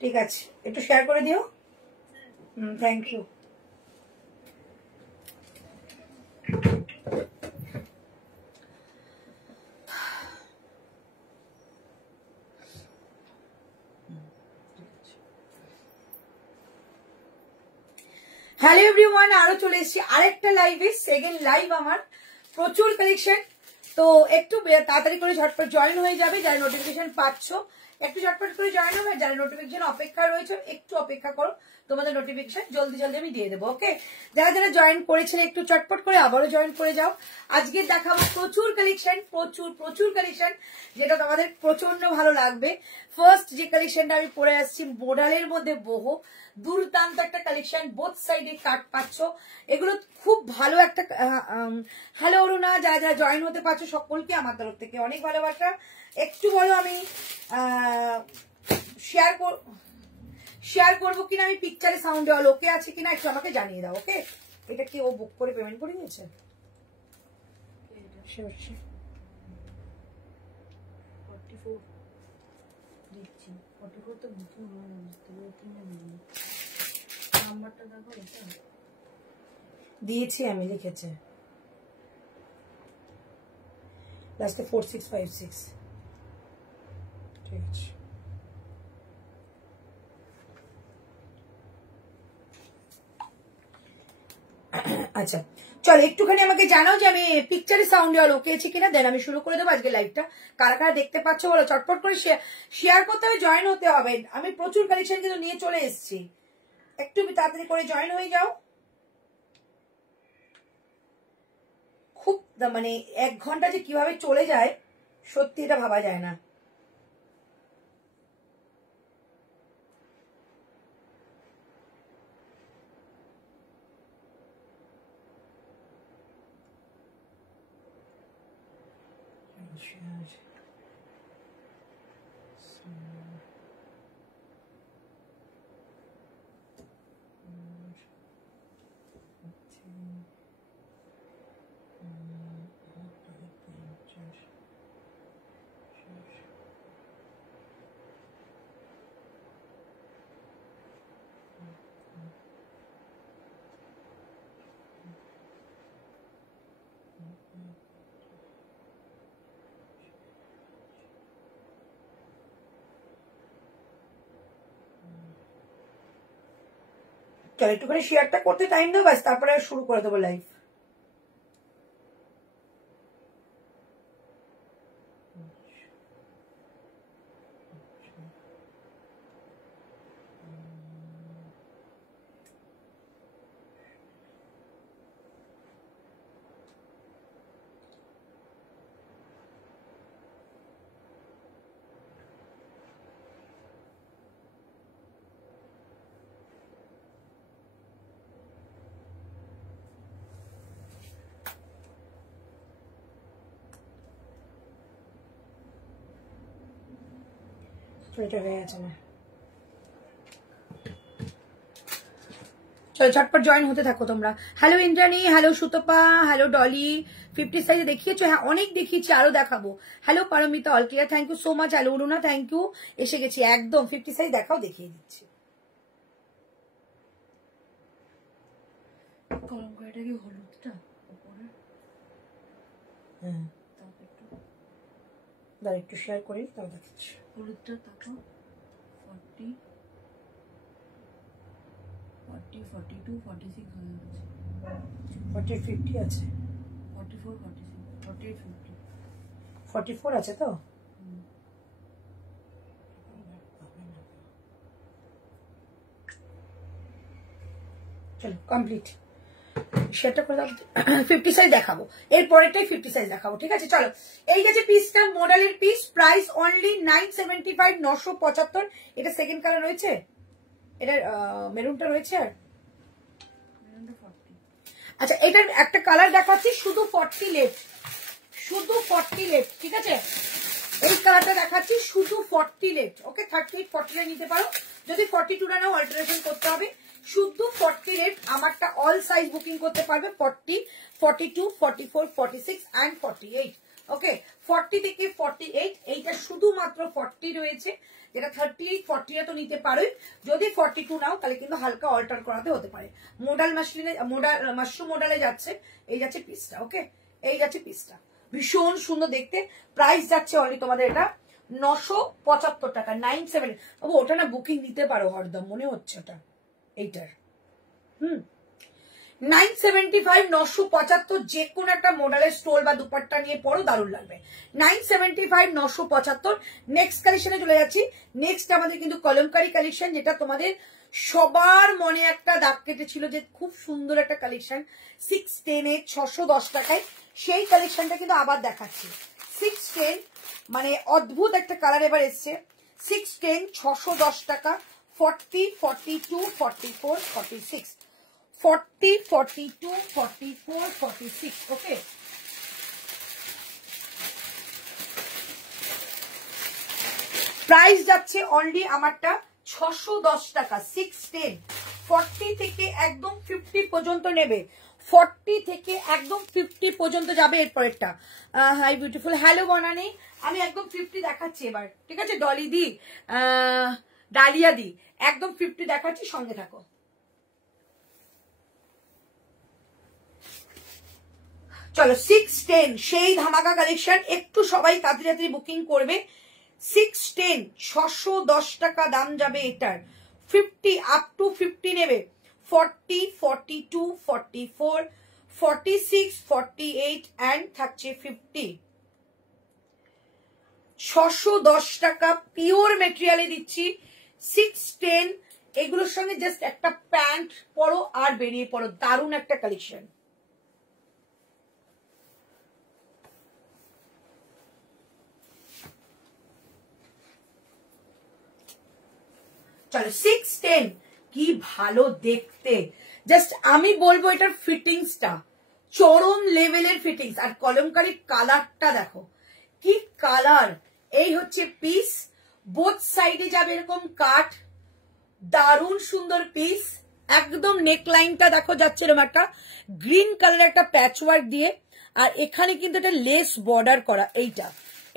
ঠিক আছে, একটু শেয়ার করে দিও। Thank you. হ্যালো এভরিওয়ান, আরো চলে এসেছি আরেকটা লাইভে, সেকেন্ড লাইভ আমার। প্রচুর কালেকশন, তো একটু তাড়াতাড়ি করে ঝটপট জয়েন হয়ে যাবে। যারা নোটিফিকেশন পাচ্ছ একটু ঝটপট করে জয়েন হবে, যারা নোটিফিকেশন অপেক্ষা রয়েছে একটু অপেক্ষা করো, তোমাদের নোটিফিকেশন জলদি জলদি আমি দিয়ে দেবো। ওকে, যারা যারা জয়েন করেছেন একটু চটপট করে আবারও জয়েন করে যাও। আজকে দেখাবো প্রচুর কালেকশন, প্রচুর প্রচুর কালেকশন, যেটা তোমাদের প্রচন্ড ভালো লাগবে। ফার্স্ট যে কালেকশনটা আমি পরে আসছি, মোডালের মধ্যে বহু দুর্দান্ত একটা কালেকশন, বোথ সাইডে কাট পাচ্ছ, এগুলো খুব ভালো একটা। হ্যালো অরুণা, যারা যারা জয়েন হতে পারছো সকলকে আমার তরফ থেকে অনেক ভালোবাসা। একটু বলো আমি শেয়ার করবো কিনা, আমি পিকচারে সাউন্ড দেওয়া ওকে আছে কিনা একটু আমাকে জানিয়ে দাও। ওকে, এটা কি ও বুক করে পেমেন্ট করে দিয়েছে? দিয়েছি আমি, লিখেছে লাস্টে 4656। ঠিক আছে, আচ্ছা চলো একটুখানি আমাকে জানাও যে আমি পিকচারে সাউন্ড দেওয়া ওকে আছে কিনা, দেন আমি শুরু করে দেবো আজকে লাইভটা। কারা কারা দেখতে পাচ্ছ বলো, চটপট করে শেয়ার করতে হবে, জয়েন হতে হবে। আমি প্রচুর কালেকশন কিন্তু নিয়ে চলে এসেছি, একটু তাড়াতাড়ি করে জয়েন হয়ে যাও। খুব মানে 1 ঘন্টা যে কিভাবে চলে যায় সত্যি এটা ভাবা যায় না। চলো একটুখানি শেয়ারটা করতে টাইম দাও, ব্যাস তারপরে শুরু করে দেবো লাইভ। এটা হয়ে গেছে না, চলো ঝটপট জয়েন হতে থাকো তোমরা। Hello Indrani, hello Sutapa, hello Dolly. 50 সাইজে দেখিয়েছো? হ্যাঁ অনেক দেখিয়েছি, আরো দেখাবো। Hello Paramita, all clear, thank you so much. Hello Aruna, thank you, এসে গেছি একদম। 50 সাইজ দেখাও, দেখিয়ে দিচ্ছি। কলঙ্কাটা কি হলুদটা উপরে? হ্যাঁ দাঁড়া একটু শেয়ার করি, তাও দেখাচ্ছি। হলুদটা তাকাও, 40 40 42 46 হয়ে গেছে, 40 50 আছে, 44 46 48 50 44 আছে তো। চলো কমপ্লিট, সেটা করে দাও। 50 সাইজ দেখাবো, এর পরেরটাই 50 সাইজ দেখাবো, ঠিক আছে। চলো এই গেছে পিসটা, মডেলের পিস, প্রাইস অনলি 975, 975। এটা সেকেন্ড কালার রয়েছে, এটা মেরুনটা রয়েছে, আর আচ্ছা এটার একটা কালার দেখাচ্ছি, শুধু 40 লেফট, শুধু 40 লেফট, ঠিক আছে। এই কালারটা দেখাচ্ছি, শুধু 40 লেফট। ওকে, 38 40 নিতে পারো, যদি 42 নাও অল্টারেশন করতে হবে। শুধু 40 লেফট, আমারটা অল সাইজ বুকিং করতে পারবে, 40 42 44 46 অ্যান্ড 48। ওকে 40 থেকে 48, এইটা শুধুমাত্র 40 রয়েছে, যেটা 38 40 তো নিতে পারোই। যদি 42 নাও তাহলে কিন্তু হালকা অল্টার করাতে হতে পারে। মোডাল মাশরুম মোডালে যাচ্ছে, এই যাচ্ছে পিসটা। ওকে, এই যাচ্ছে পিসটা, ভীষণ সুন্দর দেখতে। প্রাইস যাচ্ছে অনলি তোমাদের এটা 975 টাকা, 97। ওটা না বুকিং দিতে পারো হরদম, মনে হচ্ছে ওটা এইটার। 975, 975, যে কোনো একটা মডেলের স্টোল বা দুপাট্টা নিয়ে পরো, দারুণ লাগবে। 975, 975। নেক্সট কালেকশনে চলে যাচ্ছি। নেক্সট আমাদের কিন্তু কলমকারি কালেকশন, যেটা তোমাদের সবার মনে একটা দাগ কেটেছিল যে খুব সুন্দর একটা কালেকশন 610 এ 610 টাকায়। সেই কালেকশনটা কিন্তু আবার দেখাচ্ছি। 610 মানে অদ্ভুত একটা কালার এবার এসছে। 610 610 টাকা, 40 42 44 46, 40 42 44 46। ওকে, প্রাইস যাচ্ছে অনলি আমারটা 610 টাকা। 610 40 থেকে একদম 50 পর্যন্ত নেবে, 40 থেকে একদম 50 পর্যন্ত যাবে। এরপরেরটা হাই বিউটিফুল, হ্যালো বনানি, আমি একদম 50 দেখাচ্ছি এবার, ঠিক আছে? ডলি দি, ডালিয়া দি, একদম 50 দেখাচ্ছি, সঙ্গে থাকো। চলো 610 সেই ধামাকা কালেকশন, একটু সবাই তাড়াতাড়ি বুকিং করবে। 610 610 টাকা দাম যাবে এটার। 50 আপ টু 50 নেবে, 40 42 44 46 48 এন্ড থাকছে 50। 610 টাকা পিওর মেটেরিয়ালে দিচ্ছি। 610 এগুলোর সঙ্গে জাস্ট একটা প্যান্ট পরো আর বেরিয়ে পড়ো, দারুণ একটা কালেকশন। চলো 610 কি ভালো দেখতে, জাস্ট আমি বলবো এটার ফিটিংসটা চরম লেভেলের ফিটিংস। আর কলমকারীর কালারটা দেখো কি কালার, এই হচ্ছে পিস, বোথ সাইডে যাবে এরকম কাট, দারুণ সুন্দর পিস। একদম নেক লাইনটা দেখো যাচ্ছে এরকম একটা গ্রিন কালার একটা প্যাচ ওয়ার্ক দিয়ে, আর এখানে কিন্তু এটা লেস বর্ডার করা।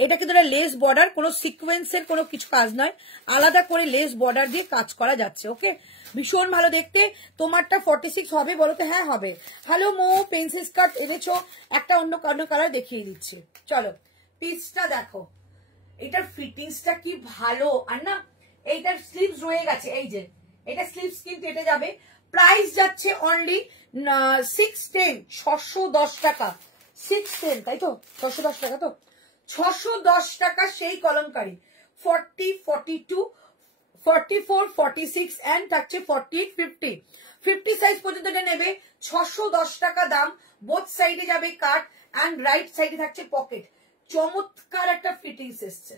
এটা কিন্তু একটা লেস বর্ডার, কোনো সিকোয়েন্সের কোনো কিছু কাজ নয়, আলাদা করে লেস বর্ডার দিয়ে কাজ করা যাচ্ছে। ওকে, ভীষণ ভালো দেখতে। তোমারটা 46 হবে বলো তো? হ্যাঁ হবে। হ্যালো মো, পেন্সিল স্কার্ট এনেছো, একটা অন্য কালার দেখিয়ে দিচ্ছি। চলো পিসটা দেখো, এটার ফিটিংসটা কি ভালো। আর না এইটার স্লিভস রয়ে গেছে, এই যে এটা স্লিভস কিন্তু এটা যাবে। প্রাইস যাচ্ছে অনলি 610 610 টাকা। 610 তাই তো, 610 টাকা তো, 610 টাকা সেই কলমকারী। 40 42 44 46 এন্ড থাকছে 48 50, 50 সাইজ পর্যন্ত এটা নেবে। 610 টাকা দাম, বোথ সাইডে যাবে কাট এন্ড রাইট সাইডে থাকছে পকেট। চমৎকার একটা ফিটিংস এসছে,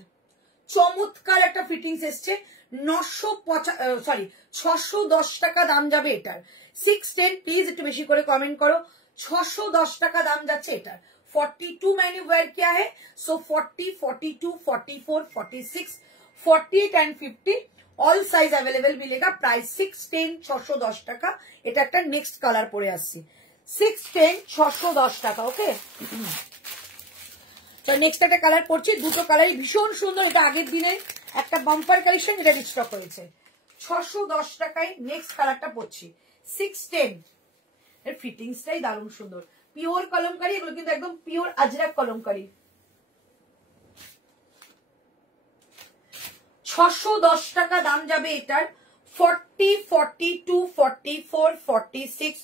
চমৎকার একটা ফিটিংস এসছে। 610 টাকা দাম যাবে এটার। 610 প্লিজ একটু বেশি করে কমেন্ট করো। 610 টাকা দাম যাচ্ছে এটার। 42 मैंने वेयर किया है, सो 40 42 44 46 48 एंड 50 ऑल साइज अवेलेबल मिलेगा। प्राइस 610 610 টাকা। এটা একটা নেক্সট কালার পরে আসছি। 610 610 টাকা। ওকে, তো নেক্সট একটা কালার পড়ছি, দুটো কালারই ভীষণ সুন্দর। এটা আগের দিনে একটা বাম্পার কালেকশন, যেটা রিস্টক হয়েছে। 610 টাকায় নেক্সট কালারটা পড়ছি 610। এর ফিটিংসটাই দারুণ সুন্দর, পিওর কলমকারী, এগুলো কিন্তু একদম পিওর আজরাক কলমকারী। 610 টাকা দাম যাবে এটার। 40 42 44 46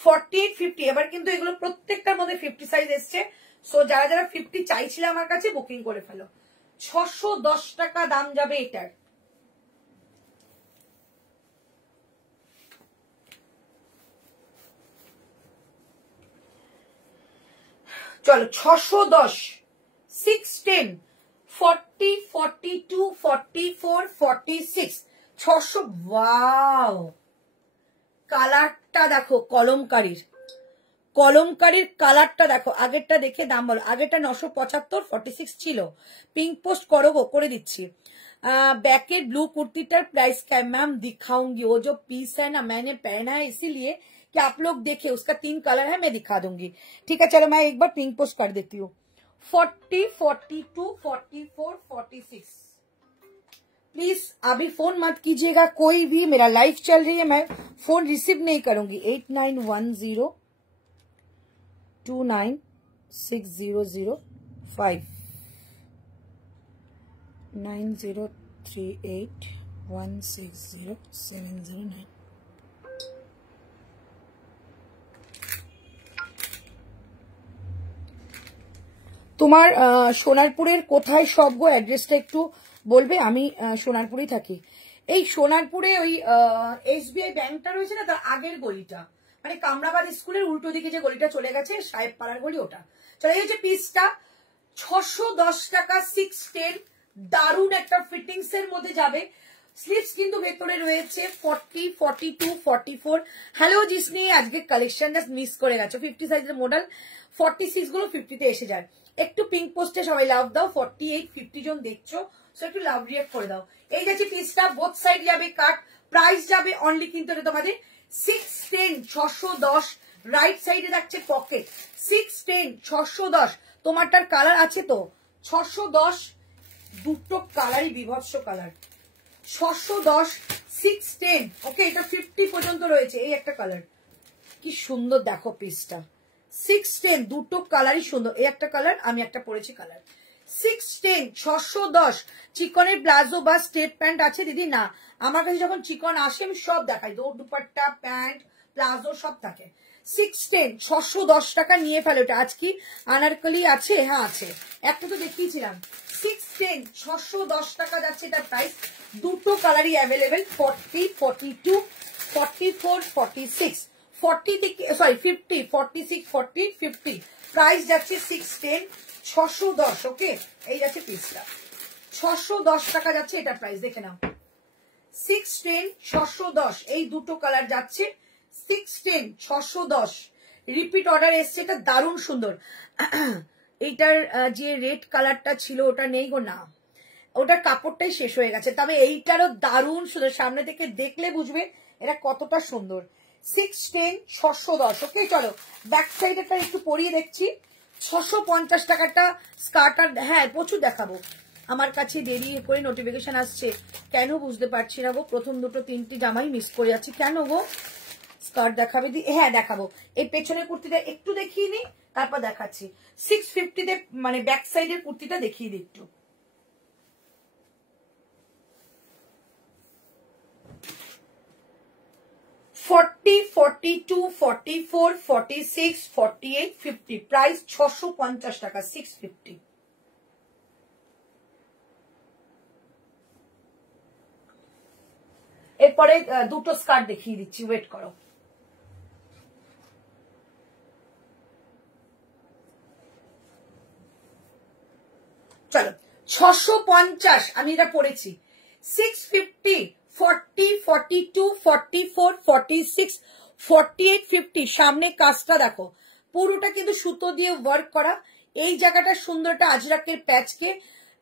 48 50। এবার কিন্তু এগুলো প্রত্যেকটার মধ্যে 50 সাইজ এসছে। সো যারা যারা 50 চাইছিলে আমার কাছে বুকিং করে ফেলো। 610 টাকা দাম যাবে এটার। চলো 610 610 40 42 44 46 600। ওয়াও, কালারটা দেখো কলমকারীর, কলমকারীর কালারটা দেখো। আগেরটা দেখে দাম বলো। আগেরটা 975 46 ছিল। পিঙ্ক পোস্ট করো গো, করে দিচ্ছি। बैकेट ब्लू कुर्ती टर प्राइस क्या है मैम? दिखाऊंगी, वो जो पीस है ना मैंने पहना है इसीलिए कि आप लोग देखे, उसका 3 कलर है, मैं दिखा दूंगी। ठीक है चलो मैं एक बार पिंक पोस्ट कर देती हूँ। 40, 42, 44, 46। प्लीज अभी फोन मत कीजिएगा कोई भी, मेरा लाइव चल रही है, मैं फोन रिसीव नहीं करूंगी। 8910296005 9038160709। তোমার সোনারপুরের কোথায় সব গো, অ্যাড্রেসটা একটু বলবে? আমি সোনারপুরেই থাকি। এই সোনারপুরে ওই SBI ব্যাংকটা রয়েছে না, তার আগের গলিটা, মানে কামরাবাদ স্কুলের উল্টো দিকে যে গলিটা চলে গেছে, সাহেব পাড়ার গলি, ওটা। চলে গেছে পিসটা 610 টাকা, 610, দারুণ একটা ফিটিংস এর মধ্যে যাবে। স্লিপস কিন্তু ভেতরে রয়েছে 40, 42, 44। হ্যালো জিসনি, আজকে কালেকশন জাস্ট মিস করে গেছো। 50 সাইজের মডেল, 46 গুলো 50 তে এসে যায়। একটু পিঙ্ক পোস্টে সবাই লাভ দাও, 48, 50 জন দেখছো, সো একটু লাভ রিয়েক্ট করে দাও। এই যাচ্ছে পিসটা, বোথ সাইড যাবে কাট, প্রাইস যাবে অনলি কিন্তু এটা তোমাদের 610, 610। রাইট সাইডে যাচ্ছে পকেট, 610, 610। তোমারটার কালার আছে তো 610, দুটো কালারই বিভৎস কালার। 610, 610, ওকে। এটা 50 পর্যন্ত রয়েছে। এই একটা কালার, কি সুন্দর দেখো পিসটা। 610, দুটো কালারই সুন্দর। এই একটা কালার, আমি একটা পরেছি কালার। 610, 610। চিকনের প্লাজো বা স্টেট প্যান্ট আছে দিদি? না, আমার কাছে যখন চিকন আসে আমি সব দেখাই, দৌড় দুপাট্টা, প্যান্ট, প্লাজো সব থাকে। 610, 610 টাকা নিয়ে ফেলো। এটা আজ কি আনারকলি আছে? হ্যাঁ আছে, একটা তো দেখিয়েছিলাম। 610, 610 টাকা যাচ্ছে এটা প্রাইস। দুটো কালারই অ্যাভেলেবেল, 40, 42, 44, 46, 40 থেকে সরি 50, 46, 40, 50। প্রাইস যাচ্ছে 610, 610, ওকে। এই যাচ্ছে পিসটা 610 টাকা যাচ্ছে এটা প্রাইস, দেখে নাও। 610, 610, এই দুটো কালার যাচ্ছে 610, 610। রিপিট অর্ডার এসছে, এটা দারুণ সুন্দর। এইটার যে রেড কালারটা ছিল ওটা নেই গো, না, ওটার কাপড়টাই শেষ হয়ে গেছে। তবে এইটারও দারুণ সুন্দর, সামনে থেকে দেখলে বুঝবে এটা কতটা সুন্দর। 610, 610, ওকে। চলো ব্যাক সাইডেরটা একটু পরিয়ে দেখছি। 650 টাকাটা স্কার্ট, আর হ্যাঁ প্রচুর দেখাবো। আমার কাছে দেরি করে নোটিফিকেশন আসছে, কেন বুঝতে পারছি না গো। প্রথম দুটো তিনটি জামাই মিস করে যাচ্ছি, কেন গো? স্কার্ট দেখাবে দি? হ্যাঁ দেখাবো। এই পেছনের কুর্তিটা একটু দেখিয়ে নি, তারপর দেখাচ্ছি। 650 তে মানে ব্যাক সাইডের কুর্তিটা দেখিয়ে দিই একটু। $40, $42, $44, $46, $48, $50। প্রাইস 650 টাকা, 650। এরপরে দুটো স্কার্ট দেখিয়ে দিচ্ছি, ওয়েট করো। চলো 650, আমি এটা পড়েছি। 650, 40, 42, 44, 46, 48, 50। সামনে কাজটা দেখো, পুরোটা কিন্তু সুতো দিয়ে ওয়ার্ক করা। এই জায়গাটা সুন্দরটা আজরাকের প্যাচকে,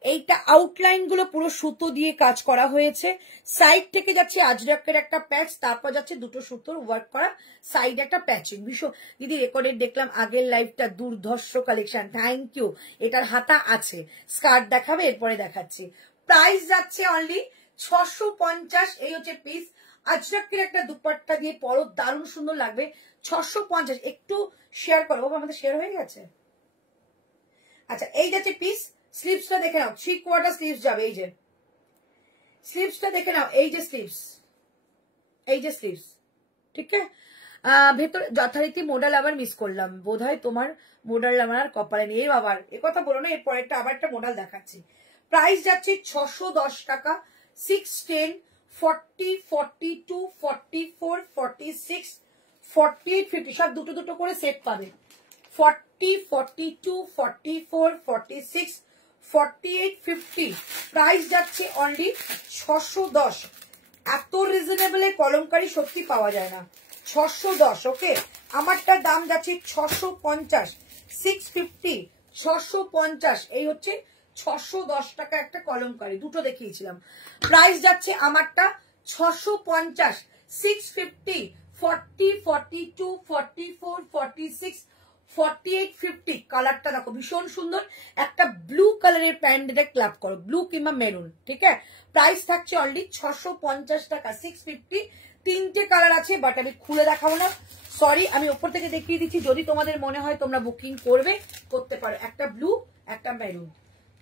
এইটা আউটলাইন গুলো পুরো সুতো দিয়ে কাজ করা হয়েছে। সাইড থেকে যাচ্ছে আজরাকের একটা প্যাচ, তারপর যাচ্ছে দুটো সুতোর ওয়ার্ক করা, সাইড একটা প্যাচিং। ভীষণ দিদি রেকর্ডেড দেখলাম আগের লাইভটা, দুর্ধর্ষ কালেকশন, থ্যাংক ইউ। এটার হাতা আছে, স্কার্ট দেখাবে এরপরে দেখাচ্ছি। প্রাইস যাচ্ছে অনলি 650। এই হচ্ছে পিস। আজরাকের একটা দুপাট্টা দিয়ে পরো, দারুণ সুন্দর লাগবে। 650। একটু শেয়ার করো, আমাদের শেয়ার হয়ে গেছে। আচ্ছা এই যাচ্ছে পিস। স্লিভসটা দেখে নাও, 3/4 স্লিভস যাবে। এই যে স্লিভসটা দেখে নাও, এই যে স্লিভস, এই যে স্লিভস, ঠিক আছে। ভেতর যথারীতি মোডাল আবার মিস করলাম, বোধহয় তোমার মোডাল আমার আর কপালে নেই। বাবার এ কথা বলো না, এরপর একটা আবার একটা মোডাল দেখাচ্ছি। প্রাইস যাচ্ছে 610 টাকা। 610, 40, 42, 44, 46, 48, 50 সব দুটো দুটো করে সেট পাবে। 40, 42, 44, 46, 48, 50। প্রাইস যাচ্ছে অনলি 610। এত রিজনেবল কলমকারি সত্যি পাওয়া যায় না। 610, ওকে। আমারটার দাম যাচ্ছে 650, 650, 650। এই হচ্ছে 610 টাকা একটা কলমকারি, দুটো দেখিয়েছিলাম। প্রাইস যাচ্ছে আমারটা 650, 650, 40, 42, 44, 46, 4850 কালারটা দেখো ভীষণ সুন্দর, একটা ব্লু কালারের প্যান্ট দিয়ে ক্লাব করো, ব্লু কিংবা মেরুন, ঠিক আছে। প্রাইস থাকছে অনলি 650 টাকা, 650। তিনটে কালার আছে, বাট আমি খুলে দেখাবো না, সরি, আমি ওপর থেকে দেখিয়ে দিচ্ছি। যদি তোমাদের মনে হয় তোমরা বুকিং করবে, করতে পারো। একটা ব্লু, একটা মেরুন,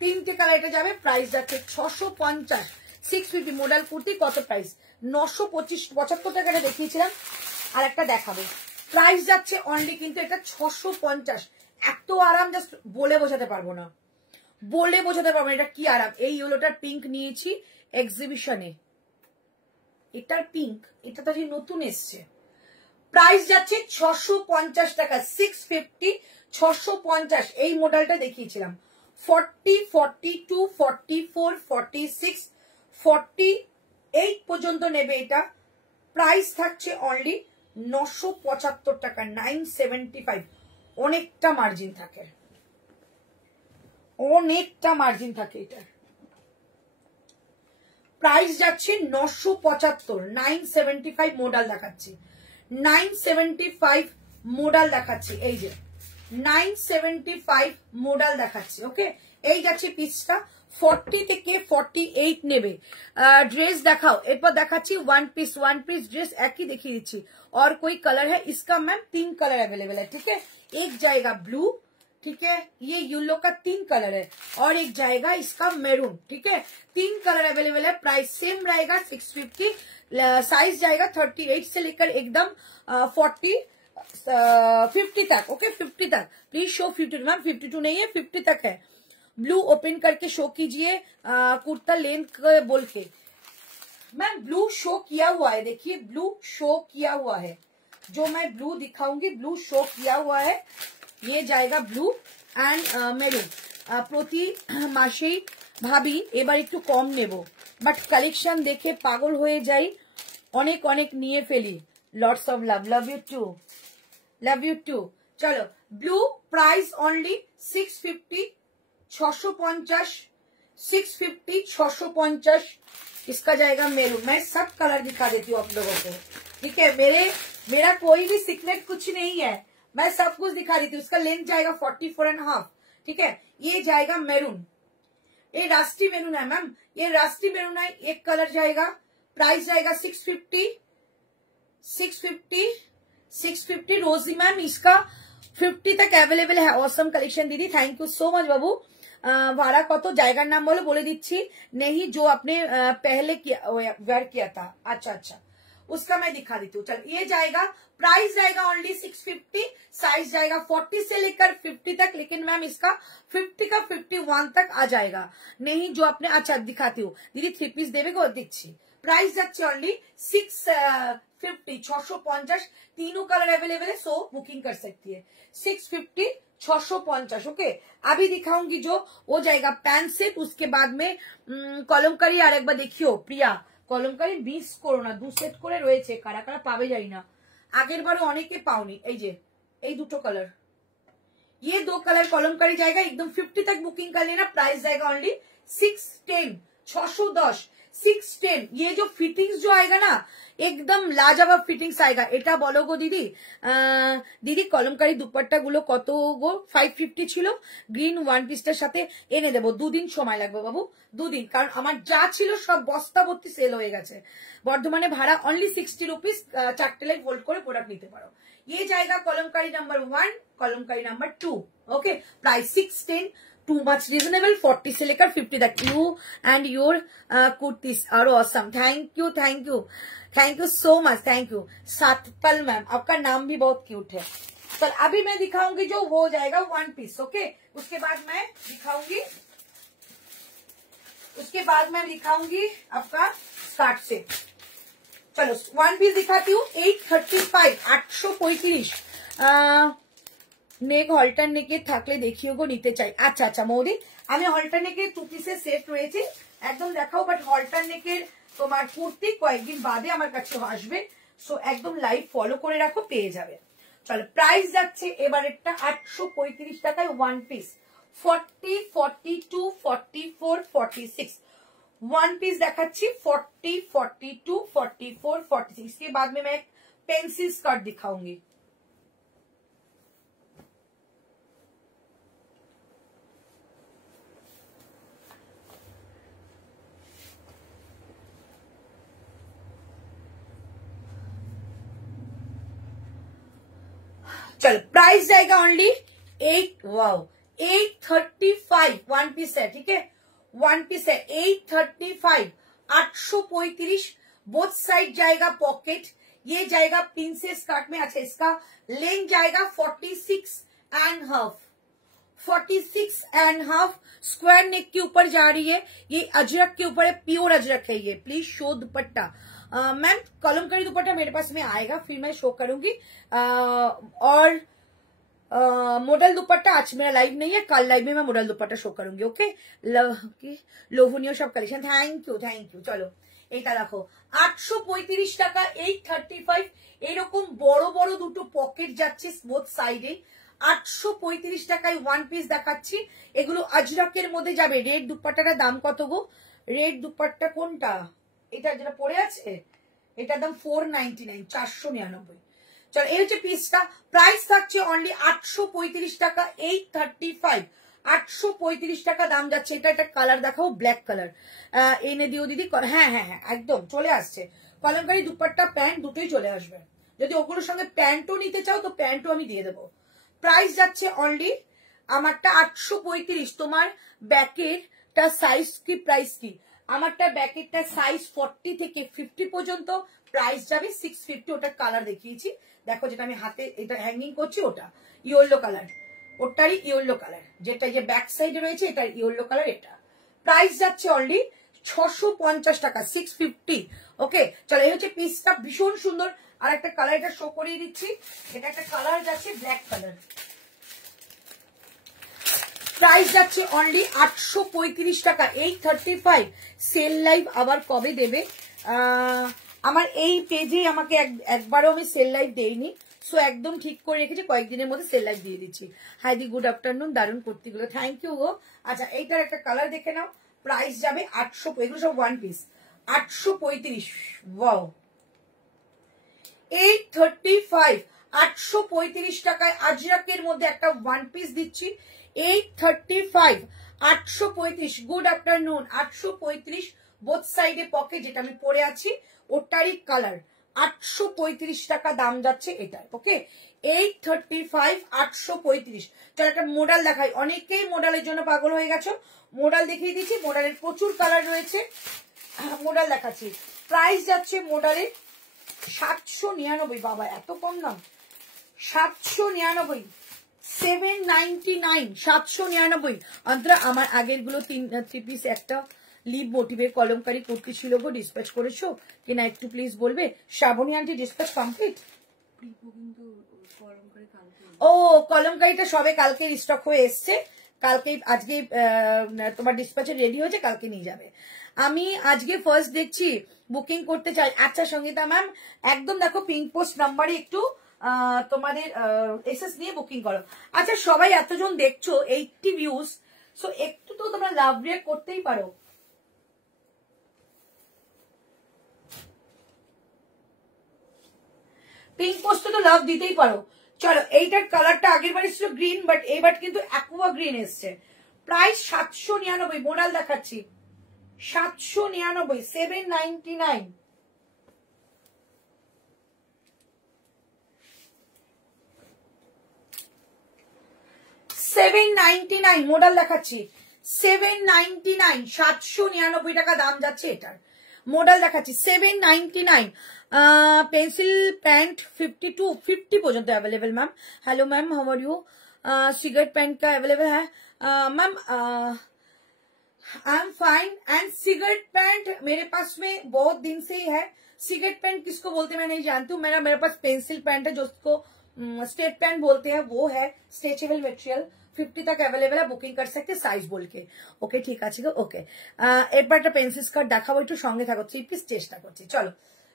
তিনটে কালার এটা যাবে। প্রাইস যাচ্ছে 650, 650 মডেল কুর্তি। কত প্রাইস? 975 টাকা দেখিয়েছিলাম, আর একটা দেখাবো। প্রাইস যাচ্ছে অনলি কিন্তু এটা 650। এত আরাম জাস্ট বলে বোঝাতে পারবো না, বলে বোঝাতে পারবো না এটা কি আরাম। এই ইয়েলোটার পিঙ্ক নিয়েছি এক্সিবিশনে, এটার পিঙ্ক, এটা তো নতুন এসছে। প্রাইস যাচ্ছে 650 টাকা, 650, 650। এই মডেলটা দেখিয়েছিলাম 40, 42, 44, 46, 48 পর্যন্ত নেবে এটা। প্রাইস থাকছে অনলি 975 টাকা, 975। অনেকটা মার্জিন থাকে, অনেকটা মার্জিন থাকে এটা। প্রাইস যাচ্ছে 975, 975 মডেল দেখাচ্ছি, 975 মডেল দেখাচ্ছি, এই যে 975 মডেল দেখাচ্ছি। ওকে, এই যাচ্ছে পিসটা। 40 থেকে 48 নেবে। ड्रेस दिखाओ, এরপর দেখাচ্ছি वन पीस ड्रेस एक ही दिखिए दीजिए। और कोई कलर है इसका मैम 3 कलर अवेलेबल है, ठीक है। एक जाएगा ब्लू, ठीक है, ये येलो का 3 कलर है, और एक जाएगा इसका मेरून, ठीक है। 3 कलर अवेलेबल है। प्राइस सेम रहेगा 650। साइज जाएगा 38 से लेकर एकदम 50 तक। ओके, 50 तक। प्लीज शो 52, मैम 52 नहीं है, 50 तक है। ब्लू ओपन करके शो कीजिए, कुर्ता लेंथ बोल के। मैम ब्लू शो किया हुआ है, देखिए ब्लू शो किया हुआ है, जो मैं ब्लू दिखाऊंगी ब्लू शो किया हुआ है। ये जाएगा ब्लू एंड मेरून। प्रति मासेई भाबी এবার একটু কম নেব, বাট কালেকশন দেখে পাগল হয়ে যাই, অনেক অনেক নিয়ে ফেলি। Lots of love, love you too, love you too. চলো, ব্লু প্রাইস অনলি 650, 650, 650, 650। इसका जाएगा मेरून। मैं सब कलर दिखा देती हूँ आप लोगों को, ठीक है। मेरा कोई भी सीक्रेट कुछ नहीं है, मैं सब कुछ दिखा देती हूँ। इसका लेंथ जाएगा 44.5, ठीक है। ये जाएगा मेरून, ये रास्टी मेरून है मैम, ये रास्टी मेरून है। एक कलर जाएगा, प्राइस जाएगा 650, 650, 650। रोजी मैम इसका 50 तक अवेलेबल है। ऑसम कलेक्शन दीदी, थैंक यू सो मच बाबू। भाड़ा कत, जायगार नाम बोले दीची नहीं, जो आपने पहले वेयर किया था। अच्छा अच्छा, उसका मैं दिखा देती हूँ। चल, ये जाएगा, प्राइस जाएगा ओनली 650, साइज जाएगा 40 से लेकर 50 तक, लेकिन मैम इसका 50 का 51 तक आ जाएगा। नहीं जो आपने, अच्छा दिखाती हूँ दीदी, 3 पीस देवे को दीची। Price जाচ্ছে only 650, 650। तीनों कलर अवेलेबल है, सो बुकिंग कर सकती है। 650, 650। ओके, अभी दिखाऊंगी जो वो जाएगा पैंट सेट, उसके बाद में कलमकारी। আর একবার দেখিও প্রিয়া, কলমকারি মিস করো না, 2 সেট করে রয়েছে, কারা কারা পাবে জানি না। আগের বারে অনেকে পাওনি। এই যে এই দুটো কালার, ये 2 कलर कलमकारी जाएगा एकदम 50 तक बुकिंग कर लेना। प्राइस जाएगा ओनली 610, 610, 610। ये जो फिटिंग्स जो आएगा ना, एकदम लाजवाब फिटिंग्स आएगा। এটা বলো গো দিদি। দিদি কলমকারি দুপাট্টা গুলো কত গো? 550 ছিল। গ্রিন ওয়ান পিসটার সাথে এনে দেবো, 2 দিন সময় লাগবে বাবু, 2 দিন, কারণ আমার যা ছিল সব বস্তা ভর্তি সেল হয়ে গেছে। বর্ধমানে ভাড়া অনলি 60 রুপিস, 4টে লাইন ফোল্ড করে প্রোডাক্ট নিতে পারো। ये जाएगा Kalamkari number 1, Kalamkari number 2। Okay, price 610, too much reasonable. 40 से लेकर 50 तक। You and your kurtis are awesome, thank you, thank you, thank you so much, thank you. सातपल मैम, आपका नाम भी बहुत क्यूट है। चल, अभी मैं दिखाऊंगी जो वो जाएगा 1 पीस। ओके, उसके बाद मैं दिखाऊंगी, आपका स्कर्ट सेट। चलो 1 पीस दिखाती हूँ। 835, 835। নেক হলটার নেকের থাকলে দেখিও গো, নিতে চাই। আচ্ছা আচ্ছা মৌদি, আমি হলটার নেকের 2 পিসের সেট রয়েছে, একদম দেখাও। বাট হলটার নেকের তোমার কুর্তি কয়েকদিন বাদে আমার কাছে আসবে, সো একদম লাইভ ফলো করে রাখো, পেয়ে যাবে। চলো, প্রাইস যাচ্ছে এবারেরটা 835 টাকায় 1 পিস। 40, 42, 44, 46 1 पीस दिखाচ্ছি। 40, 42, 44, 46। इसके बाद में मैं पेंसिल स्कर्ट दिखाऊंगी। चलो प्राइस जाएगा ओनली 835 वन पीस है, ठीक है, वन पीस है 835, 835 बोथ साइड जाएगा पॉकेट, ये जाएगा प्रिंसेस कट में। अच्छा इसका लेंथ जाएगा 46.5, 46.5 स्क्वायर नेक के ऊपर जा रही है, ये अजरक के ऊपर है, प्योर अजरक है ये। Please show dupatta. Ma'am Kalamkari दुपट्टा मेरे पास में आएगा, फिर मैं शो करूंगी। और मॉडल दुपट्टा आज मेरा लाइव नहीं है, कल लाइव में मैं मॉडल दुपट्टा शो करूंगी। ओके लोभनीय सब collection, thank you thank you. चलो এটা দেখো 835 টাকা, 835 এরকম বড় বড় দুটো পকেট যাচ্ছে বোথ সাইডে। 835 টাকায় ওয়ান পিস দেখাচ্ছি, এগুলো আজরকের মধ্যে যাবে। রেড দুপাট্টাটার দাম কত গো? রেড দুপাট্টা কোনটা? এটা যেটা পড়ে আছে, এটার দাম 499, 499। চলো এই হচ্ছে পিসটা, প্রাইস থাকছে অনলি 835 টাকা, 835, 835 টাকা দাম যাচ্ছে। এটা একটা কালার দেখাও, ব্ল্যাক কালার এনে দিও দিদি। হ্যাঁ হ্যাঁ হ্যাঁ একদম চলে আসছে, কলমকারী দুপাট্টা প্যান্ট দুটোই চলে আসবে। যদি ওগুলোর সঙ্গে প্যান্টও নিতে চাও তো প্যান্টও আমি দিয়ে দেবো। প্রাইস যাচ্ছে অনলি আমারটা 835। তোমার ব্যাকেরটা সাইজ কি, প্রাইস কি? আমারটা ব্যাকেরটা সাইজ 40 থেকে 50 পর্যন্ত, প্রাইস যাবে 650। ওটা কালার দেখিয়েছি, দেখো যেটা আমি হাতে এটা হ্যাঙ্গিং করছি ওটা ইয়েলো কালার, ওটারই ইয়েলো কালার, যেটা যে ব্যাক সাইডে রয়েছে এটা ইয়েলো কালার। এটা প্রাইস যাচ্ছে অনলি 650 টাকা, 650। ওকে চলো এই হচ্ছে পিসটা, ভীষণ সুন্দর। আর একটা কালার এটা শো করিয়ে দিচ্ছি, এটা একটা কালার যাচ্ছে ব্ল্যাক কালার। প্রাইস যাচ্ছে অনলি 835 টাকা, 835। সেল লাইভ আবার কবে দেবে? আমার এই পেজে আমাকে একবারও আমি সেল লাইভ দেইনি, সো একদম ঠিক করে রেখেছি, কয়েকদিনের মধ্যে সেল লাইভ দিয়ে দিচ্ছি। হাইদি গুড আফটারনুন, দারুণ কুর্তিগুলো, থ্যাংক ইউ গো। আচ্ছা এইটার একটা কালার দেখে নাও, প্রাইস যাবে 800, এগুলো সব ওয়ান পিস, 835। ওয়াও 835, 835 টাকায় আজরাকের মধ্যে একটা ওয়ান পিস দিচ্ছি, 835, 835। গুড আফটারনুন, 835 বোথ সাইডে পকেট, যেটা আমি পরে আছি ওটারই কালার, 835 টাকা দাম যাচ্ছে এটার। ওকে 835, 835। চলো একটা মডেল দেখাই, অনেকেই মডেলের জন্য পাগল হয়ে গেছো, মডেল দেখিয়ে দিচ্ছি। মডেলের প্রচুর কালার রয়েছে, মডেল দেখাচ্ছি। প্রাইস যাচ্ছে মডেলের 799, বাবা এত কম দাম, 799, 799, 799। অন্তরা আমার আগের গুলো 3 পিস একটা লিভ মোটিভের কলমকারী কুর্তি ছিল গো, ডিসপ্যাচ করেছো কিনা একটু প্লিজ বলবে? Shrabani aunty dispatch complete? ও কলমকারীটা সবে কালকে স্টক হয়ে এসছে, কালকে আজকে তোমার ডিসপ্যাচে রেডি হয়েছে, কালকে নিয়ে যাবে। আমি আজকে ফার্স্ট দেখছি বুকিং করতে চাই। আচ্ছা সঙ্গীতা ম্যাম একদম দেখো পিঙ্ক পোস্ট নাম্বারে একটু তোমাদের এসএস দিয়ে বুকিং করো। আচ্ছা সবাই এতজন দেখছো, 80 ভিউজ, সো একটু তো তোমরা লাভ রিয়েক্ট করতেই পারো। পিঙ্ক পোস্টে তো লাভ দিতেই পারো। চলো এইটার কালারটা আগের বার ছিল গ্রিন, বাট এইবার কিন্তু অ্যাকুয়া গ্রিন এসছে। প্রাইস 799, মডেল দেখাচ্ছি 799, 799। মডেল দেখাচ্ছি 799, 799 টাকা দাম যাচ্ছে এটার। মডেল দেখাচ্ছি 799। পেন্সিল প্যান্ট 50 পর্যন্ত available ma'am. Hello ma'am how are you? Cigarette pant का अवेलेबल है मैम? I am fine. And cigarette pant मेरे पास में बहुत दिन से ही है। सिगरेट पैंट किसको बोलते हैं मैं नहीं जानती हूँ, मेरे पास पेंसिल पैंट है जो उसको स्टेट पैंट बोलते हैं, वो है स्ट्रेचेबल मटेरियल, 50 तक अवेलेबल है, बुकिंग कर सकते साइज बोल के। ओके ठीक আছে গো। ওকে এবার একটা পেন্সিল স্কার্ট দেখাবো, একটু সঙ্গে থাকো, 3 পিস চেষ্টা করছি। চলো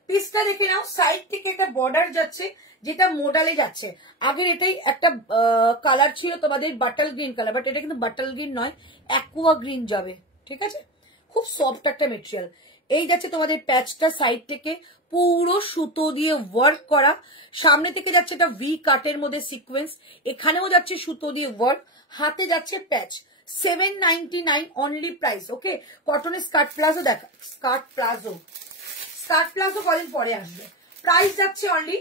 পিসটা দেখে নাও, সাইড থেকে একটা বর্ডার যাচ্ছে যেটা মোডালে যাচ্ছে। আগের এটাই একটা কালার ছিল তোমাদের বাটল গ্রিন কালার, বাট এটা কিন্তু বাটল গ্রিন নয়, অ্যাকুয়া গ্রিন যাবে, ঠিক আছে? খুব সফট একটা মেটেরিয়াল। এই যাচ্ছে তোমাদের প্যাচটা সাইড থেকে পুরো সুতো দিয়ে ওয়ার্ক করা, সামনে থেকে যাচ্ছে একটা ভি কাটের মধ্যে সিকোয়েন্স, এখানেও যাচ্ছে সুতো দিয়ে ওয়ার্ক, হাতে যাচ্ছে প্যাচ। 799 অনলি প্রাইস। ওকে কটনের স্কার্ট প্লাজো দেখা, স্কার্ট প্লাজো কদিন পরে আসবে। প্রাইস যাচ্ছে অনলি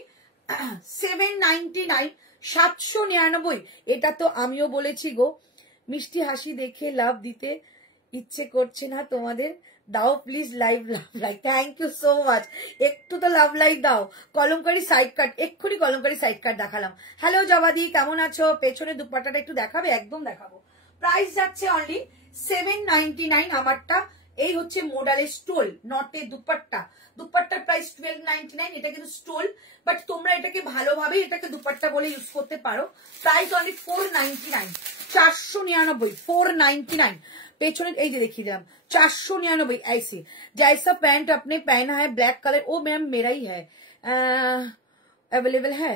799, 799। এটা তো আমিও বলেছি গো, মিষ্টি হাসি দেখে লাভ দিতে ইচ্ছে করছে না তোমাদের, দাও please live like. Thank you so much, একটু তো লাভ লাইক দাও। কলমকারি সাইড কাট, এক্ষুনি কলমকারি সাইড কাট দেখালাম। হ্যালো জবাদি, কেমন আছো? পেছনে দুপাট্টাটা একটু দেখাবে? একদম দেখাবো। প্রাইস যাচ্ছে অনলি 799 আমারটা। এই হচ্ছে মোডালের স্টোল, নটের দুপাট্টা। দুপাট্টার প্রাইস 1299, এটা কিন্তু স্টোল, বাট তোমরা এটাকে ভালোভাবে এটাকে দুপাট্টা বলে ইউজ করতে পারো। Price only 499, 499, 499। पेछने देखिए दिलाम 499 ऐसी। जैसा पैंट अपने पहना है ब्लैक कलर, वो मैम मेरा ही है, अवेलेबल है,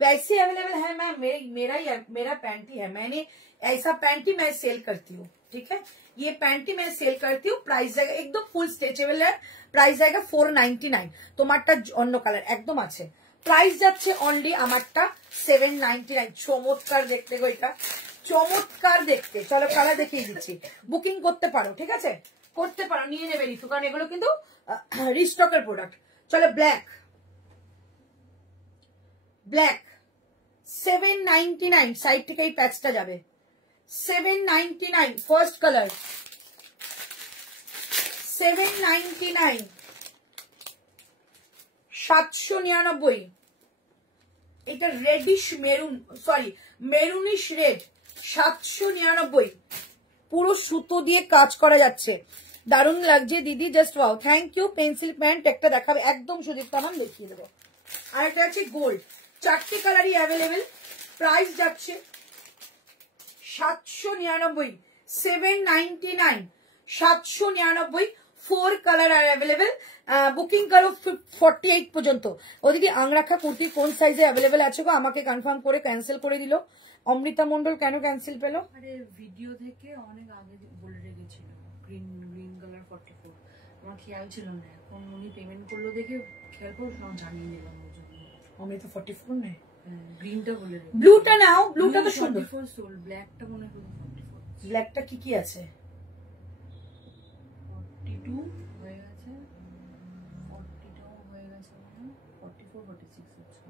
वैसे अवेलेबल है मैम, मेरा ही है, मेरा पैंट ही है। मैंने ऐसा पैंट ही मैं सेल करती हूँ, ठीक है, ये पैंट ही मैं सेल करती हूँ। प्राइस जाएगा एकदम फुल स्ट्रेचेबल है, प्राइस जाएगा 499। তোমারটা অন্য কালার একদম আছে। প্রাইস যাচ্ছে অনলি আমারটা 799। চমৎকার দেখতে গো, এটা চমৎকার দেখতে। চলো কালার দেখিয়ে দিচ্ছি, বুকিং করতে পারো, ঠিক আছে, করতে পারো, নিয়ে নেবে ঋতু, কারণ এগুলো কিন্তু রিস্টকের প্রোডাক্ট। চলো ব্ল্যাক, ব্ল্যাক 799, সাইড থেকে এই প্যাচটা যাবে 799। First colour 799, 799। এটা radish maroon, sorry maroonish red, 799। পুরো সুতো দিয়ে কাজ করা যাচ্ছে, দারুণ লাগছে দিদি, just wow, thank you. Pencil pant একটা দেখাবে একদম সুদীপ্তা ম্যাম, দেখিয়ে দেবো। আর একটা আছে গোল্ড, চারটে কালারই অ্যাভেলেবেল। প্রাইস যাচ্ছে 799, 799, 799। 4 কালার আর অ্যাভেলেবেল। বুকিং করো 48 পর্যন্ত। ওদিকে আংরাখা কুর্তি কোন সাইজে অ্যাভেলেবেল আছে গো, আমাকে কনফার্ম করে ক্যান্সেল করে দিল। অমৃতা মন্ডল কেন ক্যান্সেল পেলো? আরে ভিডিও থেকে অনেক আগে বলে রেখেছিল গ্রিন কালার 44, আমার খেয়াল ছিল না, এখন উনি পেমেন্ট করলো দেখে খেয়াল করে জানিয়ে নিলাম ওর জন্য। অমৃতা 44 নেই, গ্রিনটা বলে রেখেছিল। ব্লুটা নাও, ব্লুটা তো সুন্দর। 44 সোল, ব্ল্যাকটা মনে হয় 44। ব্ল্যাকটা কি কি আছে? 42 হয়ে গেছে, 42 হয়ে গেছে, 44 46 হচ্ছে।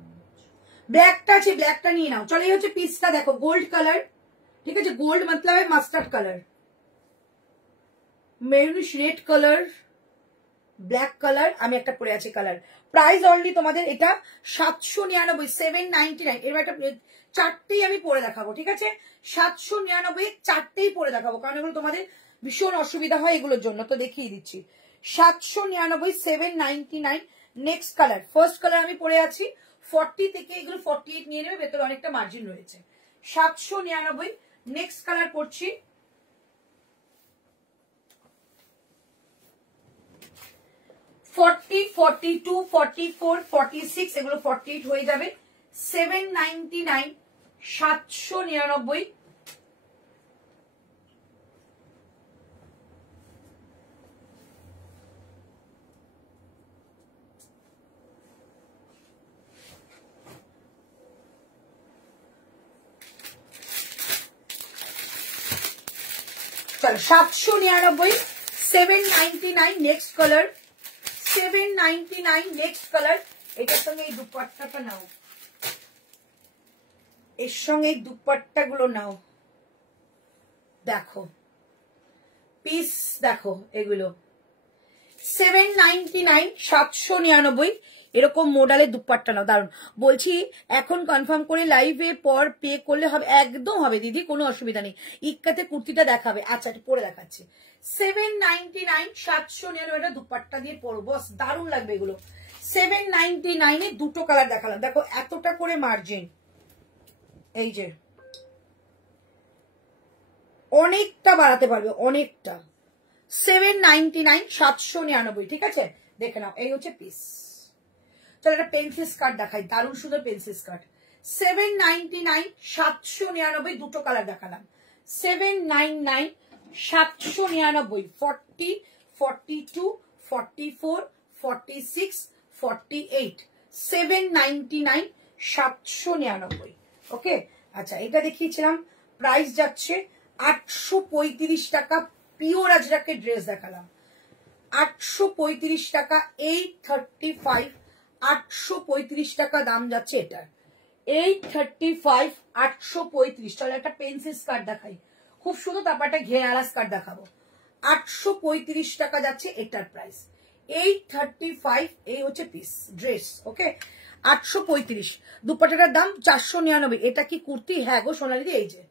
ব্ল্যাকটা আছে, ব্ল্যাকটা নিয়ে নাও। চলো এই হচ্ছে পিসটা, দেখো গোল্ড কালার, ঠিক আছে, গোল্ড মতলব mustard colour, maroonish red colour, black colour, আমি একটা পরে আছি কালার। প্রাইস অনলি তোমাদের এটা 799, 799। এবার একটা চারটেই আমি পরে দেখাবো, ঠিক আছে, 799 চারটেই পরে দেখাবো, কারণ এগুলো তোমাদের ভীষণ অসুবিধা হয় এগুলোর জন্য, তো দেখিয়ে দিচ্ছি। 799, 799। নেক্সট কালার, ফার্স্ট কালার আমি পরে আছি, 40 থেকে এগুলো 48 নিয়ে নেবে, ভেতরে অনেকটা মার্জিন রয়েছে। 799। নেক্সট কালার করছি, 40, 42, 44, 46, এগুলো 48 হয়ে যাবে। 799, 799। চলো 799, 799। Next colour 799। নেক্সট কালার, এটার সঙ্গে এই দুপাট্টাটা নাও, এর সঙ্গে এই দুপাট্টা গুলো নাও, দেখো পিস, দেখো এগুলো 799, 799। এরকম মডেলের দুপাট্টা নাও, দারুন বলছি। এখন কনফার্ম করে লাইভে পর পে করলে হবে, একদম হবে দিদি, কোনো অসুবিধা নেই। ইক্কাতে কুর্তিটা দেখাবে, আচ্ছা পরে দেখাচ্ছি। 799, 799 দুপাট্টা দিয়ে পরো, বস দারুণ লাগবে এগুলো। 799 দুটো কালার দেখালাম, দেখো এতটা করে মার্জিন, এই যে অনেকটা বাড়াতে পারবে, অনেকটা। 799, 799, ঠিক আছে, দেখে নাও। এই হচ্ছে পিস। চলো একটা পেন্সিল স্কার্ট দেখাই, দারুণ সুন্দর পেন্সিল স্কার্ট। 799, 799 দুটো কালার দেখালাম। 799, 799, 40, 42, 44, 46, 48, 799, 799। ওকে, আচ্ছা এটা দেখিয়েছিলাম। প্রাইস যাচ্ছে 835 টাকা। পিওর আজরাকের ড্রেস দেখালাম, 835 টাকা। 835, 835 টাকা দাম যাচ্ছে এটার। 835, 835। চলো একটা পেন্সিল স্কার্ট দেখাই, খুব সুন্দর। তারপর একটা ঘেরালা স্কার্ট দেখাবো। 835 টাকা যাচ্ছে এটার প্রাইস। 835, এই হচ্ছে পিস ড্রেস। ওকে, 835। দুপাট্টাটার দাম 499। এটা কি কুর্তি? হ্যাঁ গো সোনালি, এই যে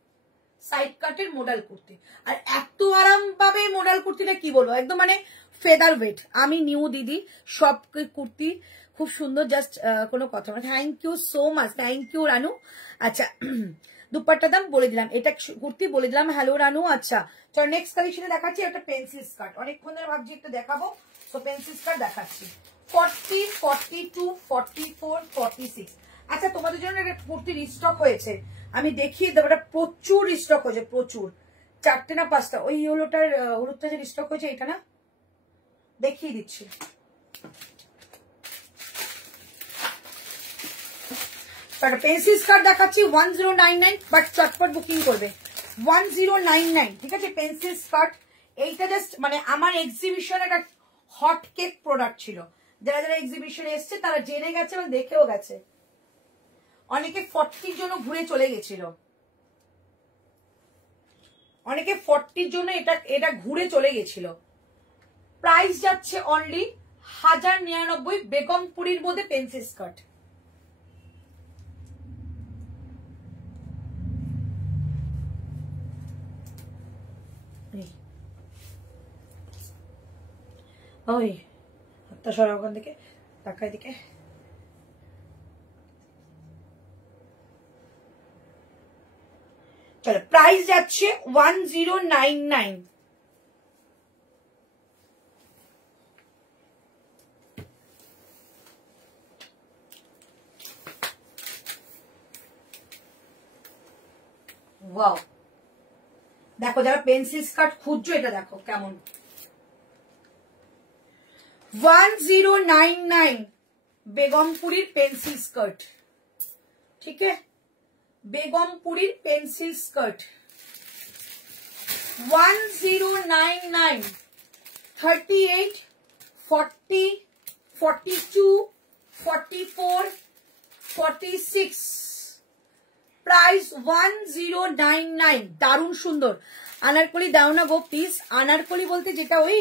সাইড কাটের মডেল কুর্তি। আর এত আরাম পাবে মডেল কুর্তিটা, কি বলবো, একদম মানে ফেদার ওয়েট। আমি নিউ দিদি, সব কুর্তি খুব সুন্দর, জাস্ট কোনো কথা না। Thank you so much, thank you Ranu. আচ্ছা দুপাট্টার দাম বলে দিলাম, এটা কুর্তি বলে দিলাম। হ্যালো রানু। আচ্ছা চলো নেক্সট কালেকশনে দেখাচ্ছি একটা পেন্সিল স্কার্ট। অনেকক্ষণ ধরে ভাবছি একটা দেখাবো, তো পেন্সিল স্কার্ট দেখাচ্ছি। 40, 42, 44, 46। আচ্ছা তোমাদের জন্য একটা কুর্তি রিস্টক হয়েছে, আমি দেখিয়ে দেবো। এটা প্রচুর রিস্টক হয়েছে, প্রচুর। 4টে না 5টা, ওই হলোটার হলুদটা যে রিস্টক হয়েছে, এটা না, দেখিয়ে দিচ্ছি। পেন্সিল স্কার্ট দেখাচ্ছি 1099, বাট চটপট বুকিং করবে। 1099, ঠিক আছে। পেন্সিল স্কার্ট এইটা জাস্ট মানে আমার এক্সিবিশন একটা হট কেক প্রোডাক্ট ছিল। যারা যারা এক্সিবিশনে এসছে তারা জেনে গেছে এবং দেখেও গেছে। অনেকে 40 জন্য ঘুরে চলে গেছিল, অনেকে 40 জন্য এটা ঘুরে চলে গেছিল। প্রাইস যাচ্ছে অনলি 1099, বেগমপুরীর মধ্যে পেন্সিল স্কার্ট। ওই হাতটা সরা ওখান থেকে, টাকা দিকে। চলো প্রাইস যাচ্ছে 1099। ওয়াও, দেখো যারা পেন্সিল স্কার্ট খুঁজছো, এটা দেখো কেমন। 1099 বেগমপুরীর পেন্সিল স্কার্ট, ঠিক আছে। বেগমপুরীর পেন্সিল স্কার্ট 1099, 38, 40, 42, 44, 46। প্রাইস 1099। দারুণ সুন্দর আনারকলি। দাও না গো প্লিজ। আনারকলি বলতে যেটা ওই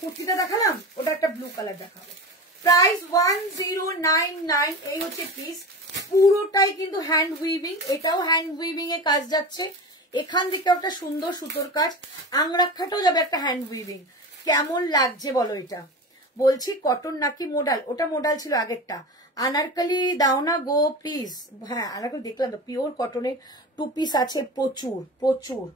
কুর্তিটা দেখালাম, ওটা একটা ব্লু কালার দেখাবো। প্রাইস 1099। এই হচ্ছে পিস, পুরোটাই কিন্তু হ্যান্ড উইভিং। এটাও হ্যান্ড উইভিং এ কাজ যাচ্ছে। এখান থেকে একটা সুন্দর সুতোর কাজ, আংরাক্ষাটাও যাবে একটা হ্যান্ড উইভিং। কেমন লাগছে বলো এটা? বলছি কটন নাকি মোডাল? ওটা মোডাল ছিল আগেরটা। আনারকলি দাও না গো প্লিজ। হ্যাঁ আনারকলি দেখলাম তো, পিওর কটনের 2 পিস আছে, প্রচুর প্রচুর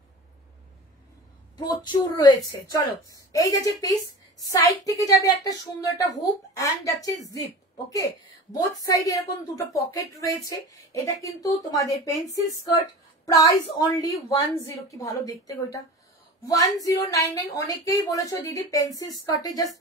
প্রচুর রয়েছে। চলো এই যাচ্ছে পিস, সাইড থেকে যাবে একটা সুন্দর একটা হুপ অ্যান্ড যাচ্ছে জিপ। ওকে, বোথ সাইড এরকম দুটো পকেট রয়েছে। এটা কিন্তু তোমাদের পেন্সিল স্কার্ট। প্রাইস অনলি 10, কি ভালো দেখতে ওইটা, 1099। অনেকেই বলেছো দিদি পেন্সিল স্কার্টে জাস্ট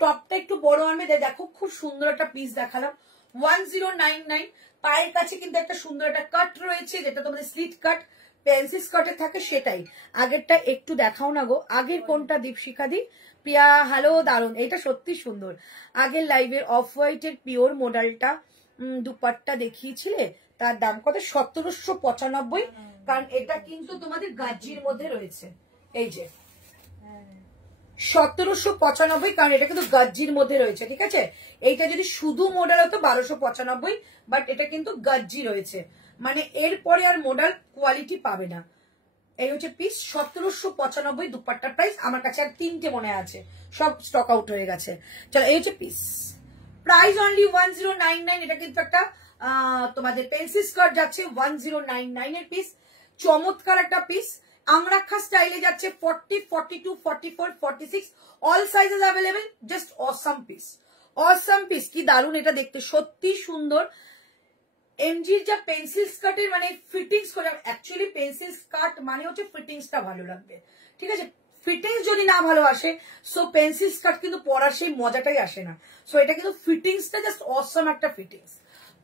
টপটা একটু বড় আনবে, দেখো খুব সুন্দর একটা পিস দেখালাম। 1099। পায়ের কাছে কিন্তু একটা সুন্দর একটা কাট রয়েছে, যেটা তোমাদের স্লিট কাট পেন্সিল স্কার্টে থাকে, সেটাই। আগেরটা একটু দেখাও না গো, আগের কোনটা? দীপশিখা দি, প্রিয়া হ্যালো, দারুন, এটা সত্যি সুন্দর। আগের লাইভের অফ হোয়াইটের পিওর মডেলটা দুপাট্টা দেখিয়েছিলে, তার দাম কত? 1795। কারণ এটা কিন্তু তোমাদের গাজ্জির মধ্যে রয়েছে, এই যে 1795, কারণ এটা কিন্তু গাজ্জির মধ্যে রয়েছে, ঠিক আছে। এইটা যদি শুধু মডেল হতো 1295, বাট এটা কিন্তু গাজ্জি রয়েছে, মানে এরপরে আর মডেল কোয়ালিটি পাবে না। এই হচ্ছে পিস 1795 দুপাট্টার প্রাইস। আমার কাছে আর 3টে মনে আছে, সব স্টক আউট হয়ে গেছে। চলো এই হচ্ছে পিস, প্রাইস অনলি 1099। এটা কিন্তু একটা তোমাদের পেন্সিল স্কার্ট যাচ্ছে 1099 এর পিস। চমৎকার একটা পিস, আংরাক্ষা স্টাইলে যাচ্ছে। 40, 42, 44, 46 all sizes available. Just awesome piece, awesome piece. কি দারুন এটা দেখতে, সত্যি সুন্দর। এমজির যা পেন্সিল স্কার্টের মানে ফিটিংস করে, অ্যাকচুয়ালি পেন্সিল স্কার্ট মানে হচ্ছে ফিটিংসটা ভালো লাগবে, ঠিক আছে। ফিটিংস যদি না ভালো আসে, সো পেন্সিল স্কার্ট কিন্তু পরার সেই মজাটাই আসে না। সো এটা কিন্তু ফিটিংসটা জাস্ট অসাম একটা ফিটিংস।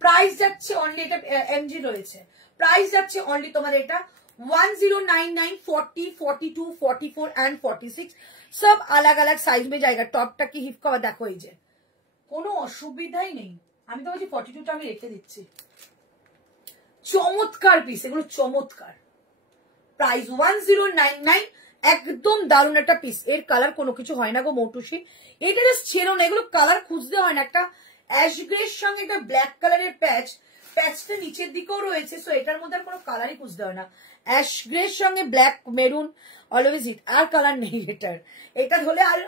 প্রাইস যাচ্ছে অনলি, এটা এমজি রয়েছে, প্রাইস যাচ্ছে অনলি তোমার এটা 1099। 40, 42, 44 एंड 46 सब अलग अलग साइज में जाएगा। टॉपটা কি হিপ কভার দেখো, এই যে কোনো অসুবিধাই নেই। আমি তো বলছি 42টা আমি রেখে দিচ্ছি, চমৎকার পিস, এগুলো চমৎকার। প্রাইস 1099, একদম দারুণ একটা পিস। এর কালার কোনো কিছু হয় না গো মৌটুসি, এটা জাস্ট ছিল না, এগুলো কালার খুঁজতে হয় না। একটা অ্যাশ গ্রের সঙ্গে একটা ব্ল্যাক কালারের প্যাচটা নিচের দিকেও রয়েছে, সো এটার মধ্যে আর কোনো কালারই খুঁজতে হয় না। অ্যাশ গ্রের সঙ্গে ব্ল্যাক মেরুন অলওয়েজ হিট, আর কালার নেই এটার। এটা হলে আর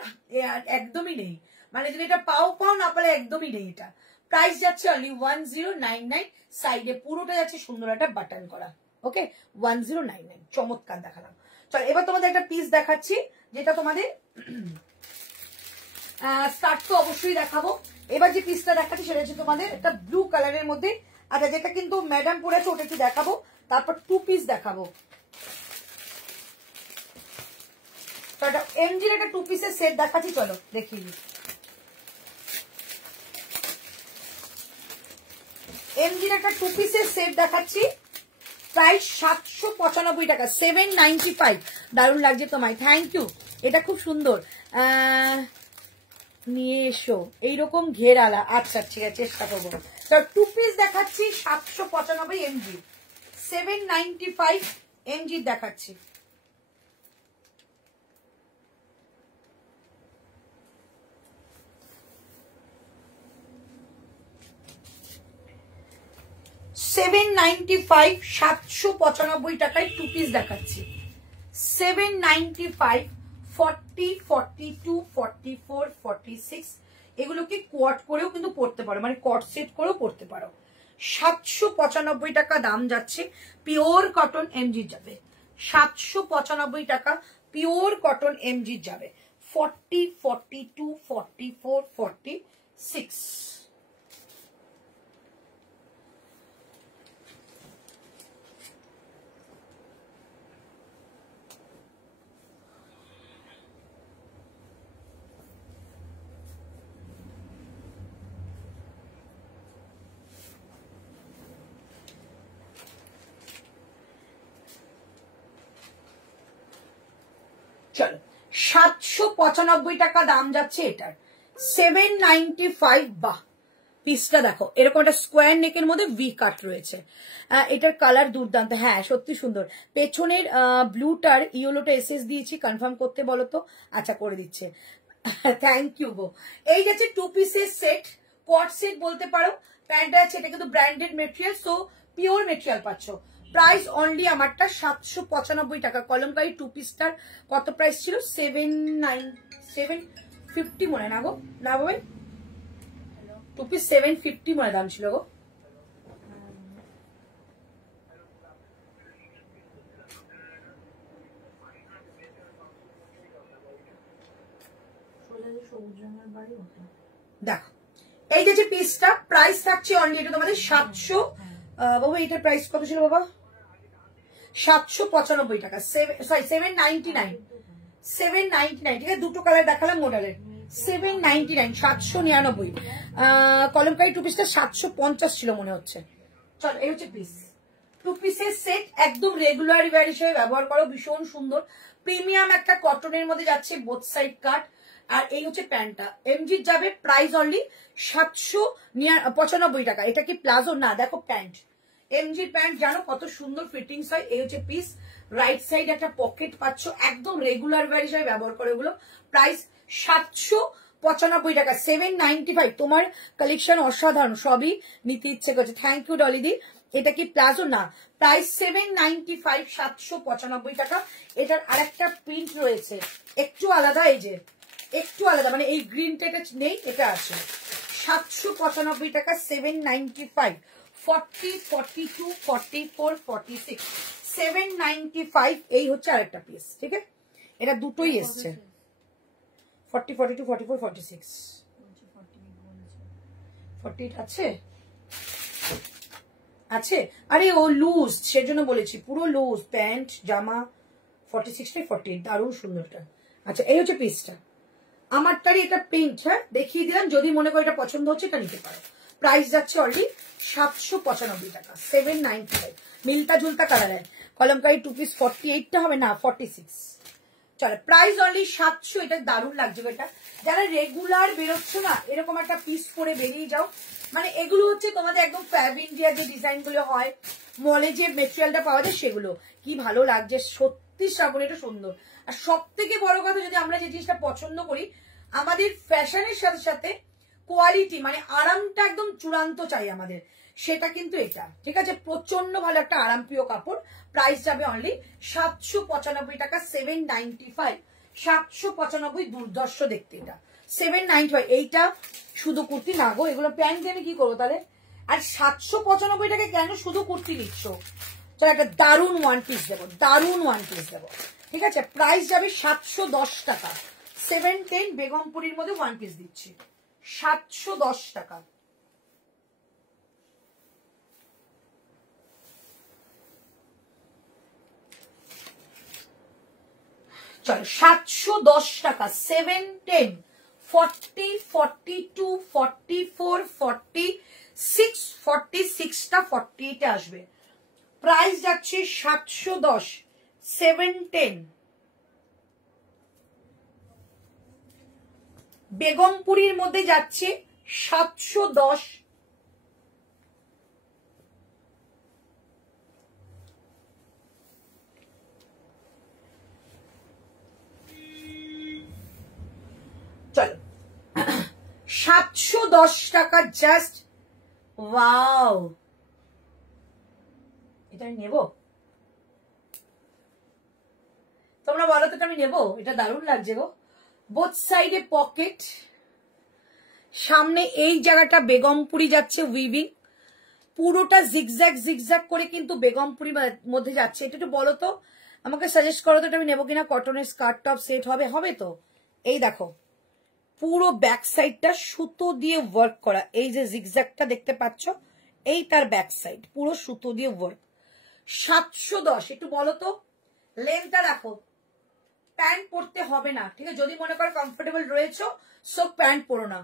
একদমই নেই, মানে যদি এটা পাও না পালে একদমই নেই এটা। প্রাইস যাচ্ছে অনলি 1099, সাইডে পুরোটা যাচ্ছে সুন্দর একটা বাটন করা। ওকে, 1099, চমৎকার দেখালাম। চল এবার তোমাদের একটা পিস দেখাচ্ছি, যেটা তোমাদের স্টার্ট তো অবশ্যই দেখাবো। এবার যে পিসটা দেখাচ্ছি সেটা হচ্ছে তোমাদের একটা ব্লু কালারের মধ্যে। আচ্ছা, যেটা কিন্তু ম্যাডাম পরেছে ওটা একটু দেখাবো, তারপর 2 পিস দেখাবো। এমজির একটা 2 পিসের সেট দেখাচ্ছি, চলো দেখিয়ে দিই। এমজির একটা 2 পিসের সেট দেখাচ্ছি, প্রাইস 795 টাকা, 795। দারুণ লাগছে তোমায়, থ্যাংক ইউ। এটা খুব সুন্দর, নিয়ে এসো এইরকম ঘেরালা। আচ্ছা ঠিক আছে, চেষ্টা করবো। 2 পিস দেখাচ্ছি 795 এমজি, 795 এমজি দেখাচ্ছি। $795, 795 টাকায় 2 পিস দেখাচ্ছি। 795, 40, 42, 44, 46, এগুলোকে কোয়াট করেও কিন্তু পড়তে পারো, মানে কট সেট করেও পড়তে পারো। 795 টাকা দাম যাচ্ছে, পিওর কটন এমজি যাবে। 795 টাকা পিওর কটন এমজি যাবে। 40, 42, 44, 46। চলো 795 টাকা দাম যাচ্ছে এটার। 795, বাহ পিসটা দেখো, এরকম একটা স্কোয়ার নেকের মধ্যে ভি কাট রয়েছে। এটার কালার দুর্দান্ত, হ্যাঁ সত্যি সুন্দর। পেছনের ব্লুটার ইয়েলোটা এসএস দিয়েছি, কনফার্ম করতে বলো তো। আচ্ছা করে দিচ্ছে, থ্যাংক ইউ গো। এই যাচ্ছে 2 পিসের সেট, কোয়াড সেট বলতে পারো। প্যান্টটা আছে, এটা কিন্তু branded material, so pure material পাচ্ছ। প্রাইস অনলি আমারটা 795 টাকা। কলমকারি 2 পিসটার কত প্রাইস ছিল? 750 মনে না গো, না ভাই 2 পিস 750 মনে দাম ছিল গো। দেখো এই যে পিসটা প্রাইস থাকছে অনলি, এটা তোমাদের 700। বাবা এটার প্রাইস কত ছিল বাবা? 795 টাকা, সরি 799, 799। ঠিক আছে, দুটো কালার দেখালাম মডেলের। 799, 799। কলমকারি 2 পিসটা 750 ছিল মনে হচ্ছে। চল এই হচ্ছে পিস, 2 পিসের সেট, একদম রেগুলার ওয়্যার হিসেবে ব্যবহার করো, ভীষণ সুন্দর প্রিমিয়াম একটা কটনের মধ্যে যাচ্ছে, বোথ সাইড কাট। আর এই হচ্ছে প্যান্টটা এমজির যাবে, প্রাইস অনলি 795 টাকা। এটা কি প্লাজো? না, দেখো প্যান্ট, এমজির প্যান্ট জানো কত সুন্দর ফিটিংস হয়। এই হচ্ছে পিস, রাইট সাইড একটা পকেট পাচ্ছ, একদম রেগুলার ওয়্যার হিসেবে ব্যবহার করে এগুলো। প্রাইস 795 টাকা, 795। তোমার কালেকশন অসাধারণ, সবই নিতে ইচ্ছে করছে, থ্যাংক ইউ ডলিদি। এটা কি প্লাজো? না, প্রাইস 795, 795 টাকা। এটার আরেকটা প্রিন্ট রয়েছে একটু আলাদা, এই যে একটু আলাদা, মানে এই গ্রিনটা এটা নেই, এটা আছে। 795 টাকা, 795, 40, 42, 44, 46, 795। এই হচ্ছে আরেকটা পিস, ঠিক আছে, এটা দুটোই এসছে। 40, 42, 44, 46, 48 আছে, আছে। আরে ও লুজ, সেজন্য বলেছি পুরো লুজ প্যান্ট জামা। 46 থেকে 48, দারুণ সুন্দরটা। আচ্ছা এই হচ্ছে পিসটা, আমারটারই এটা প্রিন্ট, হ্যাঁ দেখিয়ে দিলাম, যদি মনে করো এটা পছন্দ হচ্ছে এটা নিতে পারো। প্রাইস যাচ্ছে অলরেডি 795 টাকা, 795। মিলতা ঝুলতা কালার। কলমকারি 2 পিস 48টা হবে না, 46। চলো প্রাইস অনলি 700। এটা দারুণ লাগছে এটা, যারা রেগুলার বেরোচ্ছ না এরকম একটা পিস পরে বেরিয়ে যাও। মানে এগুলো হচ্ছে তোমাদের একদম ফ্যাব ইন্ডিয়া যে ডিজাইন গুলো হয়, মলে যে মেটেরিয়ালটা পাওয়া যায় সেগুলো। কি ভালো লাগছে সত্যি শ্রাবণ, এটা সুন্দর। আর সব থেকে বড় কথা, যদি আমরা যে জিনিসটা পছন্দ করি, আমাদের ফ্যাশনের সাথে সাথে কোয়ালিটি মানে আরামটা একদম চূড়ান্ত চাই আমাদের, সেটা কিন্তু এটা। ঠিক আছে, প্রচন্ড ভালো একটা আরামপ্রিয় কাপড়। প্রাইস যাবে অনলি 795 টাকা, 795। 795 দুর্দর্শ দেখতে এটা, 795। এইটা শুধু কুর্তি না গো, এগুলো প্যান্ট দিয়ে আমি কি করবো তাহলে? আর 795 টাকা কেন শুধু কুর্তি নিচ্ছ? চলো একটা দারুণ ওয়ান পিস দেবো, দারুণ ওয়ান পিস দেবো। ঠিক আছে, প্রাইস যাবে 710 টাকা, 710। বেগমপুরীর মধ্যে ওয়ান পিস দিচ্ছি 710 টাকা। চলো 710 টাকা, 710। 40, 42, 44, 46, 46টা 48 আসবে। প্রাইস যাচ্ছে 710, 710। বেগমপুরীর মধ্যে যাচ্ছে 710। চলো 710 টাকা জাস্ট। ওয়াও, এটা আমি নেবো? তোমরা বলো তো আমি নেবো? এটা দারুণ লাগছে গো। বোথ সাইডে পকেট, সামনে এই জায়গাটা বেগমপুরি যাচ্ছে উইভিং, পুরোটা জিগজ্যাগ জিগজ্যাগ করে কিন্তু বেগমপুরির মধ্যে যাচ্ছে। এটা একটু বলো তো, আমাকে সাজেস্ট করো তো এটা আমি নেবো কিনা। কটনের স্কার্ট টপ সেট হবে, হবে তো? এই দেখো পুরো ব্যাক সাইডটা সুতো দিয়ে ওয়ার্ক করা, এই যে জিগজ্যাগটা দেখতে পাচ্ছ, এই তার ব্যাক সাইড পুরো সুতো দিয়ে ওয়ার্ক। 710। একটু বলো তো, লেন্থটা রাখো, প্যান্ট পরতে হবে না। ঠিক আছে, যদি মনে করো কমফোর্টেবল রয়েছে সো প্যান্ট পরো না।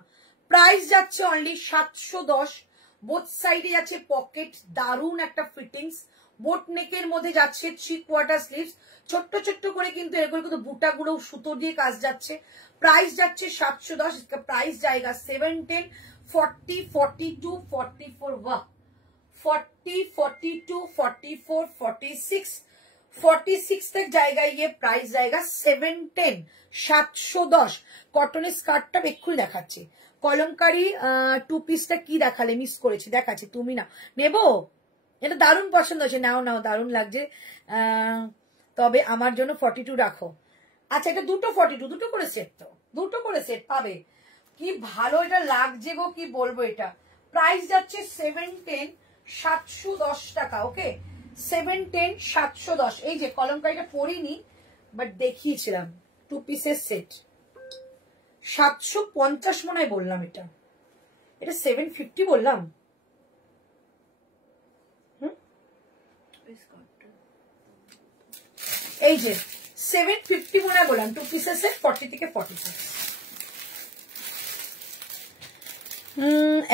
প্রাইস যাচ্ছে অনলি 710। বোথ সাইডে যাচ্ছে পকেট, দারুণ একটা ফিটিংস। বোট নেকের মধ্যে যাচ্ছে 3/4 স্লিভস, ছোট্ট ছোট্ট করে কিন্তু এরকম কিন্তু বুটাগুলো সুতো দিয়ে কাজ যাচ্ছে। প্রাইস যাচ্ছে 710। প্রাইস জায়গা 710, 40, 42, 44। वाह, 40, 42, 44, 46, 46 तक जाएगा ये। प्राइस जाएगा 710, 710। কটনের স্কার্টটা এক্ষুনি দেখাচ্ছি। কলমকারি টু পিসটা কি দেখালে, মিস করেছি, দেখাচ্ছি। তুমি না নেবো, এটা দারুণ পছন্দ হয়েছে, নাও নাও, দারুণ লাগছে। তবে আমার জন্য 42 রাখো। আচ্ছা, এটা দুটো 42, দুটো করে সেট, তো দুটো করে সেট পাবে। কি ভালো এটা লাগছে গো, কি বলবো এটা। প্রাইস যাচ্ছে 710, 710 টাকা। ওকে, 710, 710। এই যে কলমকারিটা পরিনি বাট দেখিয়েছিলাম, টু পিসের সেট 750 মনে হয় বললাম, এটা 750 বললাম। এই যে 750 মনে হয় বললাম, টু পিসের সেট 40 থেকে 46।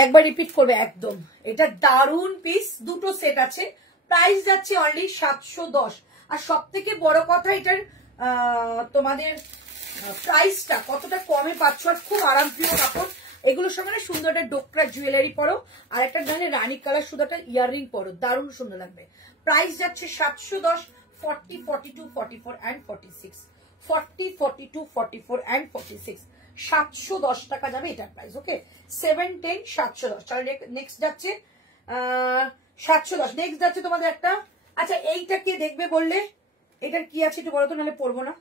একবার রিপিট করবে একদম। এটা দারুন পিস, দুটো সেট আছে। প্রাইস যাচ্ছে অনলি 710। আর সব থেকে বড় কথা, এটার তোমাদের প্রাইসটা কতটা কমে পাচ্ছ, আর খুব আরামপ্রিয় কাপড়। এগুলোর সঙ্গে সুন্দর একটা ডোকরা জুয়েলারি পরো, আর একটা গানে রানী কালার শুধু একটা ইয়াররিং পরো, দারুণ সুন্দর লাগবে। প্রাইস যাচ্ছে 710, 40, 42, 44 and 46, 40, 42, 44 and 46। 710 টাকা যাবে এটার প্রাইস। ওকে, 710, 710। চলো নেক্সট যাচ্ছে 710। নেক্সট যাচ্ছে তোমাদের একটা, আচ্ছা এইটা কে দেখবে বললে, এটার কি আছে একটু বলো তো, নাহলে পরবো না।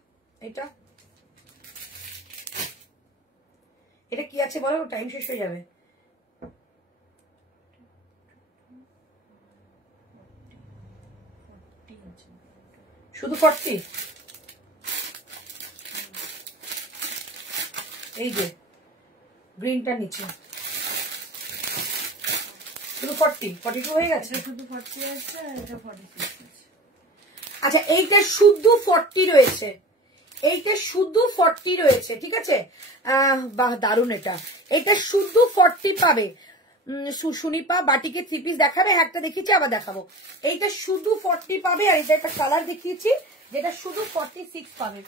এটা কি আছে বলো, টাইম শেষ হয়ে যাবে। শুধু 40? এই যে গ্রিনটা নিচে শুধু 40, 42 হয়ে গেছে। শুধু 40 আছে, আর এটা 46 আছে। আচ্ছা, এইটা শুদ্ধ 40 রয়েছে, এইটা শুদ্ধ 40 রয়েছে। ঠিক আছে, বাহ দারুন। এটা শুদ্ধ 40 পাবে। সুনিপা বাটিকে 3 পিস দেখাবে, একটা দেখিয়েছি আবার দেখাবো। এইটা শুধু 40 পাবে, আর এটা একটা কালার দেখিয়েছি যেটা শুধু 46 পাবে।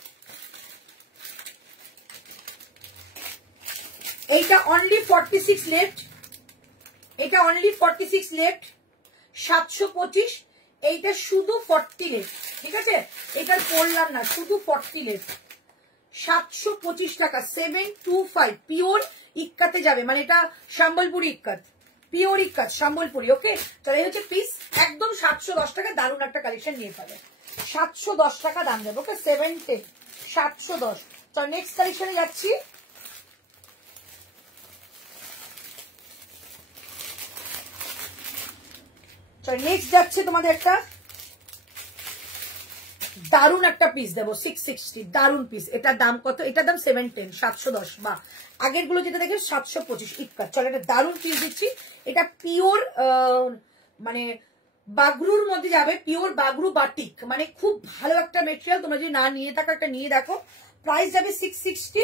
এইটা অনলি 46 লেফট, এটা অনলি 46 লেফট, 725। এইটা শুধু 40 লেফট, ঠিক আছে? এটা পড়লাম না, শুধু 40 লেফট, 725 টাকা, 725 পিওর ইক্কাতে যাবে, মানে এটা সম্বলপুরি ইক্কাত, পিওর ইক্কাত সম্বলপুরি। ওকে, তাহলে এই হচ্ছে পিস, একদম 710 টাকা। দারুণ একটা কালেকশন নিয়ে ফেলে, 710 টাকা দাম দেবো। ওকে, 710, 710। তো নেক্সট কালেকশনে যাচ্ছি। নেক্সট যাচ্ছে তোমাদের একটা দারুণ একটা পিস দেবো, 660, দারুণ পিস। এটার দাম কত? এটার দাম 710, 710। বা আগের গুলো যেটা দেখে 725 ইক্কা। চলো, এটা দারুণ পিস দিচ্ছি। এটা পিওর মানে বাগরুর মধ্যে যাবে, পিওর বাগরু বাটিক, মানে খুব ভালো একটা মেটেরিয়াল। তোমরা যদি না নিয়ে থাকো, একটা নিয়ে দেখো। প্রাইস যাবে 660,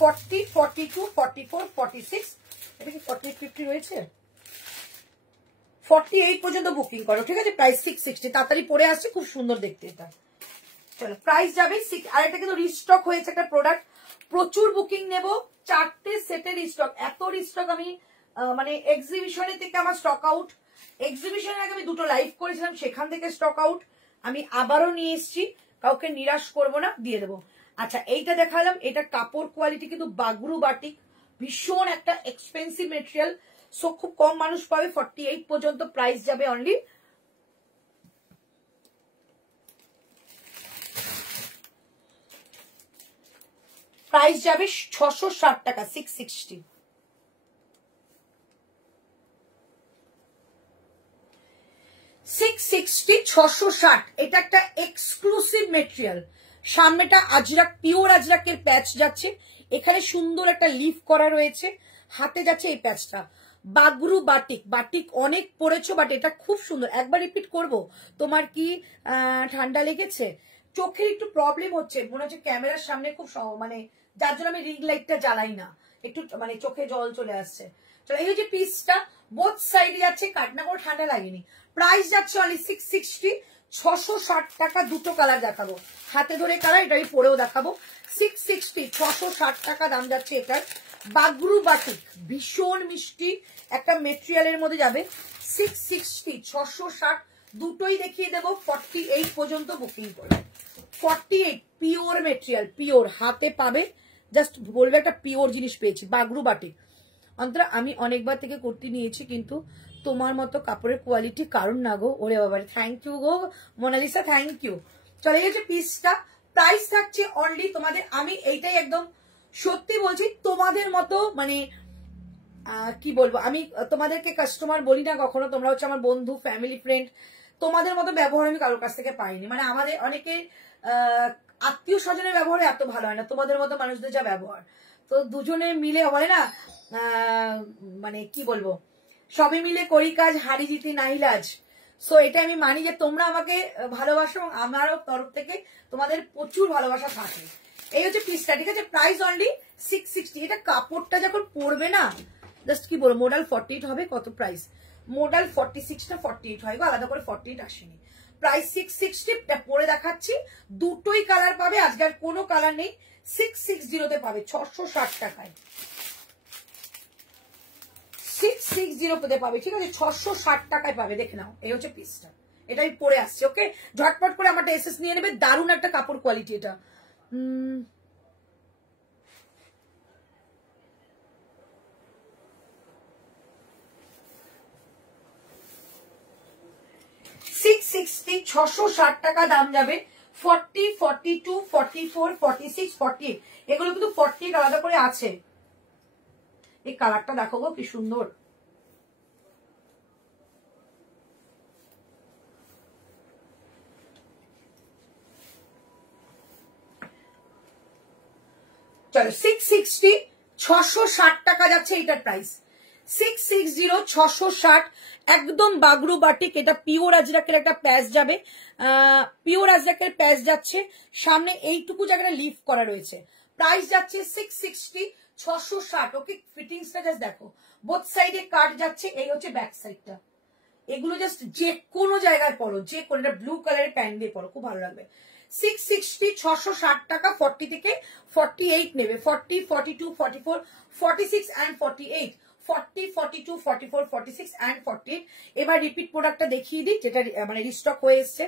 40, 42, 44, 46। এটা কি 48, 50 রয়েছে? 48 পর্যন্ত বুকিং করো, ঠিক আছে? প্রাইস 660, তাড়াতাড়ি পরে আসছে, খুব সুন্দর দেখতে এটা। চলো, প্রাইস যাবে 6। আর এটা কিন্তু রিস্টক হয়েছে একটা প্রোডাক্ট, প্রচুর বুকিং নেব, 4টে সেটের রিস্টক। এত রিস্টক আমি মানে এক্সিবিশনের থেকে আমার স্টক আউট, এক্সিবিশনের আগে আমি 2টো লাইভ করেছিলাম, সেখান থেকে স্টক আউট। আমি আবারও নিয়ে এসেছি, কাউকে নিরাশ করব না, দিয়ে দেবো। আচ্ছা, এইটা দেখালাম, এটা কাপড় কোয়ালিটি কিন্তু বাগরু বাটিক, ভীষণ একটা এক্সপেন্সিভ মেটেরিয়াল। সো খুব কম মানুষ পাবে, 48 পর্যন্ত প্রাইস যাবে অনলি। প্রাইস যাবে 660 টাকা, 660। 660, 660। এটা একটা এক্সক্লুসিভ মেটেরিয়াল। সামনেটা আজরাক, পিওর আজরাকের প্যাচ যাচ্ছে, এখানে সুন্দর একটা লিফ করা রয়েছে, হাতে যাচ্ছে এই প্যাচটা। বাগরু বাটিক, বাটিক অনেক পরেছো, বাট এটা খুব সুন্দর। একবার রিপিট করব। তোমার কি ঠান্ডা লেগেছে? চোখের একটু প্রবলেম হচ্ছে, মনে হচ্ছে ক্যামেরার সামনে খুব মানে, যার জন্য আমি রিং লাইটটা জ্বালাই না, একটু মানে চোখে জল চলে আসছে। চলো, এই যে পিসটা বোথ সাইডে যাচ্ছে, কাটনা করে ঠান্ডা লাগেনি। প্রাইস যাচ্ছে অনলি 660, 660 টাকা। 2টো কালার দেখাবো, হাতে ধরে কালার, এটা আমি পরেও দেখাবো। 660, 660 টাকা দাম যাচ্ছে এটার। বাগরু বাটিক, ভীষণ মিষ্টি একটা মেটেরিয়ালের মধ্যে যাবে। 660, 660, দুটোই দেখিয়ে দেবো। 48 পর্যন্ত বুকিং করবে, 48। পিওর মেটেরিয়াল, পিওর, হাতে পাবে, জাস্ট বলবে একটা পিওর জিনিস পেয়েছি। বাগরু বাটিক, অন্তরা আমি অনেকবার থেকে কুর্তি নিয়েছি, কিন্তু তোমার মতো কাপড়ের কোয়ালিটি কারণ না গো। ওরে বাবারে, থ্যাংক ইউ গো মোনালিসা, থ্যাংক ইউ। চলে গেছে পিসটা। প্রাইস থাকছে অনলি তোমাদের, আমি এইটাই একদম সত্যি বলছি, তোমাদের মতো মানে কি বলবো, আমি তোমাদেরকে কাস্টমার বলি না কখনো, তোমরা হচ্ছে আমার বন্ধু, ফ্যামিলি, ফ্রেন্ড। তোমাদের মতো ব্যবহার আমি কারোর কাছ থেকে পাইনি। মানে আমাদের অনেকে আত্মীয় স্বজনের ব্যবহার এত ভালো হয় না, তোমাদের মতো মানুষদের যা ব্যবহার। তো দুজনে মিলে হয় না, মানে কি বলবো, সবে মিলে করি কাজ, হারি জিতি নাইলাজ। সো এটা আমি মানি যে তোমরা আমাকে ভালোবাসো, এবং আমারও তরফ থেকে তোমাদের প্রচুর ভালোবাসা থাকে। এই হচ্ছে পিসটা, ঠিক আছে? Price only 660। এটা কাপড়টা যখন পরবে না, জাস্ট কি বলবো, মোডাল 48 হবে। কত প্রাইস? মোডাল 46 না 48 হয় গো, আলাদা করে 48 আসেনি। প্রাইস 660, পরে দেখাচ্ছি। দুটোই কালার পাবে, আজকে আর কোনো কালার নেই। 660 পাবে, 660 টাকায় 660 পেতে পাবে, ঠিক আছে? 660 টাকায় পাবে, দেখে নাও। এই হচ্ছে পিসটা, এটা আমি পরে আসছি। ওকে, ঝটপট করে আমারটা এসএস নিয়ে নেবে। দারুণ একটা কাপড় কোয়ালিটি এটা। 660, 660 টাকা দাম যাবে। 40, 42, 44, 46, 48, এগুলো কিন্তু 48 আলাদা করে আছে। এই কালারটা দেখো গো, কি সুন্দর। চলো, 660, 660 টাকা যাচ্ছে এইটার প্রাইস। 660, 660, একদম বাগরু বাটিক। এটা পিওর আজরাকের একটা প্যাচ যাবে, পিওর আজরাকের প্যাচ যাচ্ছে। সামনে এইটুকু জায়গাটা লিফ করা রয়েছে। প্রাইস যাচ্ছে 660, 660। ওকে, ফিটিংসটা জাস্ট দেখো, বোথ সাইডে কাট যাচ্ছে। এই হচ্ছে ব্যাক সাইডটা। এগুলো জাস্ট যে কোনো জায়গায় পরো, যে কোনো, ব্লু কালারের প্যান্ট দিয়ে পরো, খুব ভালো লাগবে। 660 660 টাকা 40 থেকে 48 নেবে 40 42 44 46 and 48 40 42 44 46 and 48 এবার রিপিট প্রোডাক্টটা দেখিয়ে দিই যেটা মানে রিস্টক হয়ে এসছে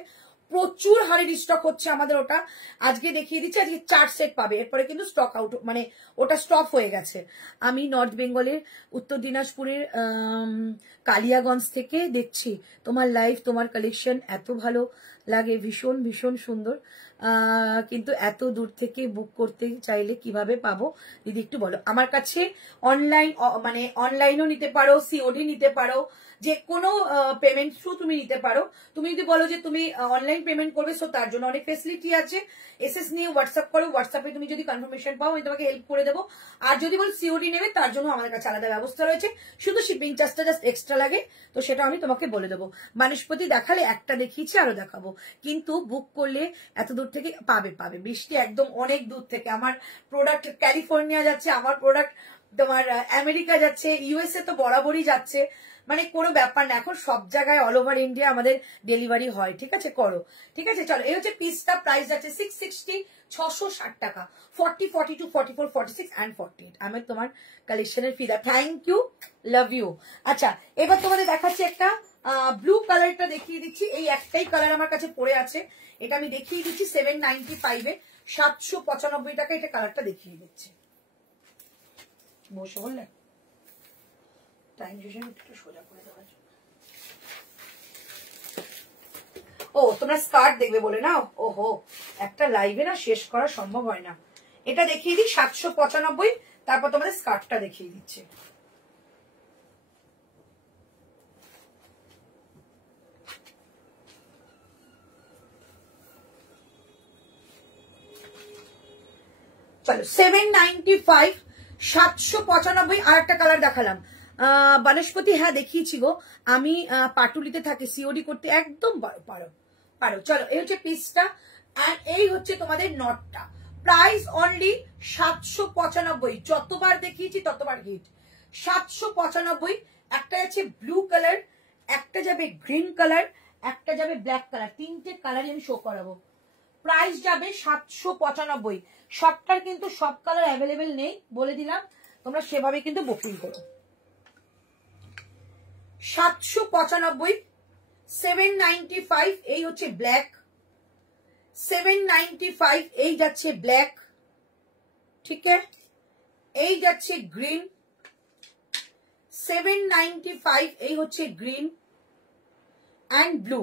প্রচুর হারে রিস্টক হচ্ছে আমাদের ওটা আজকে দেখিয়ে দিচ্ছি আজকে 4 সেট পাবে এরপরে কিন্তু স্টক আউট মানে ওটা স্টপ হয়ে গেছে আমি নর্থ বেঙ্গলের উত্তর দিনাজপুরের কালিয়াগঞ্জ থেকে দেখছি তোমার লাইভ তোমার কালেকশন এত ভালো লাগে ভীষণ ভীষণ সুন্দর কিন্তু এত দূর থেকে বুক করতে চাইলে কিভাবে পাবো দিদি একটু বলো আমার কাছে অনলাইন মানে অনলাইনও নিতে পারো সিওডি নিতে পারো যে কোনো পেমেন্ট থ্রু তুমি নিতে পারো তুমি যদি বলো যে তুমি অনলাইন পেমেন্ট করবে সো তার জন্য অনেক ফেসিলিটি আছে এসএস নিয়ে হোয়াটসঅ্যাপ করো হোয়াটসঅ্যাপে তুমি যদি কনফার্মেশন পাও আমি তোমাকে হেল্প করে দেবো আর যদি বল সিওডি নেবে তার জন্য আমাদের কাছে আলাদা ব্যবস্থা রয়েছে শুধু শিপিং চার্জটা জাস্ট এক্সট্রা লাগে তো সেটা আমি তোমাকে বলে দেবো বানুষপতি দেখালে একটা দেখিয়েছি আরো দেখাবো কিন্তু বুক করলে এত দূর থেকে পাবে বৃষ্টি একদম অনেক দূর থেকে আমার প্রোডাক্ট ক্যালিফোর্নিয়া যাচ্ছে আমার প্রোডাক্ট তোমার আমেরিকা যাচ্ছে ইউএসএ তো বরাবরই যাচ্ছে মানে কোনো ব্যাপার না এখন সব জায়গায় অল ওভার ইন্ডিয়া আমাদের ডেলিভারি হয় ঠিক আছে করো ঠিক আছে চলো এই হচ্ছে পিসটা প্রাইস আছে 660 660 টাকা 40 42 44 46 and 48 আমি তোমার কালেকশনের ফিদা থ্যাংক ইউ লাভ ইউ আচ্ছা এবার তোমাদের দেখাচ্ছি একটা ব্লু কালারটা দেখিয়ে দিচ্ছি এই একটাই কালার আমার কাছে পড়ে আছে এটা আমি দেখিয়ে দিচ্ছি 795 এ 795 টাকা এটা কালারটা দেখিয়ে দিচ্ছি বসে বললে টাইম জুশন একটু সোজা করে দেওয়ার জন্য ও তোমরা স্কার্ট দেখবে বলে না ওহো একটা লাইভে না শেষ করা সম্ভব হয় না এটা দেখিয়ে দিই 795 তারপর তোমাদের স্কার্টটা দেখিয়ে দিচ্ছে চলো 795 795 আর একটা কালার দেখালাম বানুষপতি হ্যাঁ দেখিয়েছি গো আমি পাটুলিতে থাকি সিওডি করতে একদম পারো চলো এই হচ্ছে পিসটা আর এই হচ্ছে তোমাদের নটটা প্রাইস অনলি 795 যতবার দেখিয়েছি ততবার হিট 795 একটা আছে ব্লু কালার একটা যাবে গ্রিন কালার একটা যাবে ব্ল্যাক কালার তিনটে কালারই আমি শো করাবো প্রাইস যাবে 795 সবটার কিন্তু সব কালার অ্যাভেলেবেল নেই বলে দিলাম তোমরা সেভাবে কিন্তু বুকিং করো 795 795 এই হচ্ছে ব্ল্যাক 795 এই যাচ্ছে ব্ল্যাক ঠিক আছে এই যাচ্ছে গ্রিন 795 এই হচ্ছে গ্রিন এন্ড ব্লু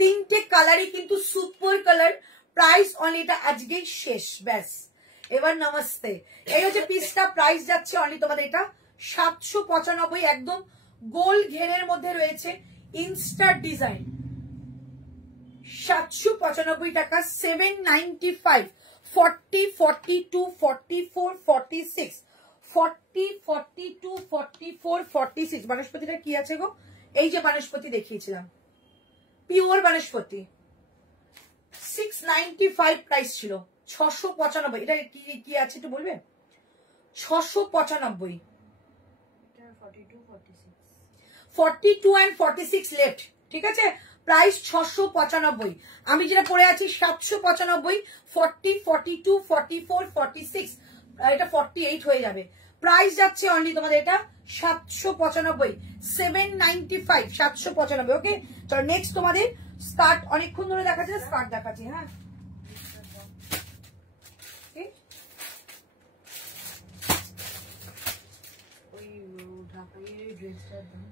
তিনটে কালারই কিন্তু সুপার কালার প্রাইস অনলি এটা আজকেই শেষ ব্যাস এবার নমস্তে এই হচ্ছে পিসটা প্রাইস যাচ্ছে অনলি তোমাদের এটা 795 একদম গোল ঘেরের মধ্যে রয়েছে ইনস্টার ডিজাইন 795 টাকা 795 40 42 44 46 40 42 44 46 বানুষপতিটা কি আছে গো এই যে বানুষপতি দেখিয়েছিলাম পিওর বানুষপতি 695 প্রাইস ছিল 695 এটা কি আছে একটু বলবে 695 42 and 46 লেফট ঠিক আছে প্রাইস 695 আমি যেটা পরে আছি 795 40 42 44 46 এটা 48 হয়ে যাবে প্রাইস যাচ্ছে অনলি তোমাদের এটা 795 795 795 ওকে চলো নেক্সট তোমাদের স্কার্ট অনেকক্ষণ ধরে দেখাচ্ছে স্কার্ট দেখাচ্ছি হ্যাঁ ওই ঢাকাইয়ের ড্রেসটার দাম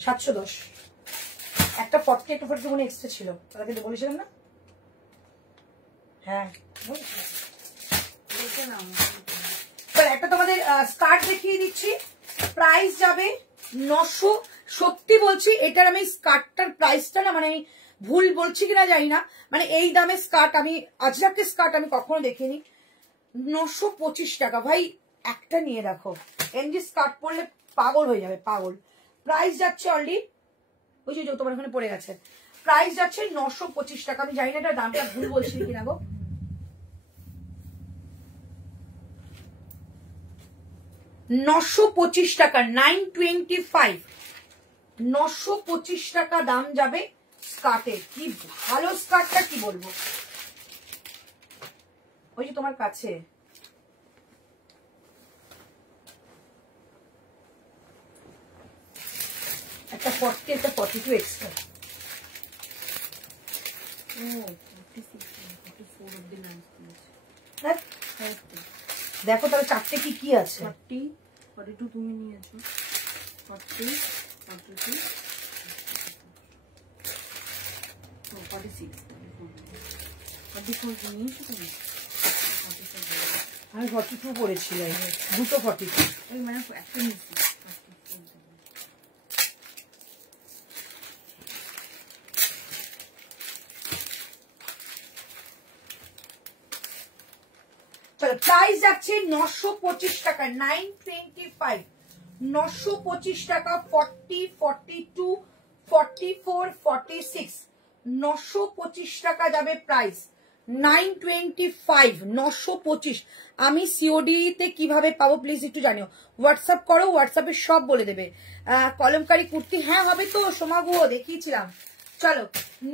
710 একটা 40 একটা 40 মনে এক্সট্রা ছিল তারা কিন্তু বলেছিলাম না হ্যাঁ একটা তোমাদের স্কার্ট দেখিয়ে দিচ্ছি প্রাইস যাবে 900 সত্যি বলছি এটার আমি স্কার্টটার প্রাইসটা না মানে আমি ভুল বলছি কিনা জানি না মানে এই দামে স্কার্ট আমি আজরাকের স্কার্ট আমি কখনো দেখিনি 925 টাকা ভাই একটা নিয়ে দেখো এমজি স্কার্ট পরলে পাগল হয়ে যাবে পাগল প্রাইস যাচ্ছে অলরেডি ওই যে তোমার ওখানে পড়ে গেছে প্রাইস যাচ্ছে 925 টাকা আমি জানি না এটা দামটা ভুল বলছি কিনা গো 925 টাকা 925 925 টাকা দাম যাবে স্কার্টের, কি ভালো স্কার্টটা, কি বলবো। ওই যে তোমার কাছে একটা 40 একটা 42 এক্সট্রা। ও 44 অবধি লাঞ্চ দিয়েছে। হ্যাঁ দেখো তাহলে চারটে কি কি আছে। 40 42 তুমি নিয়েছো, 40 42 46 44 তুমি নিয়েছো তুমি। আমি 42 পড়েছিলাম, দুটো 42। ওই মানে একটা নিয়েছি। চলো প্রাইস যাচ্ছে 925 টাকা, 925, 925 টাকা, 40 42 44 46, 925 টাকা যাবে প্রাইস, 925, 925। আমি সিওডি তে কিভাবে পাবো প্লিজ একটু জানিও, হোয়াটসঅ্যাপ করো, হোয়াটসঅ্যাপে সব বলে দেবে। কলমকারী কুর্তি হ্যাঁ হবে তো, সোমাগো দেখিয়েছিলাম। চলো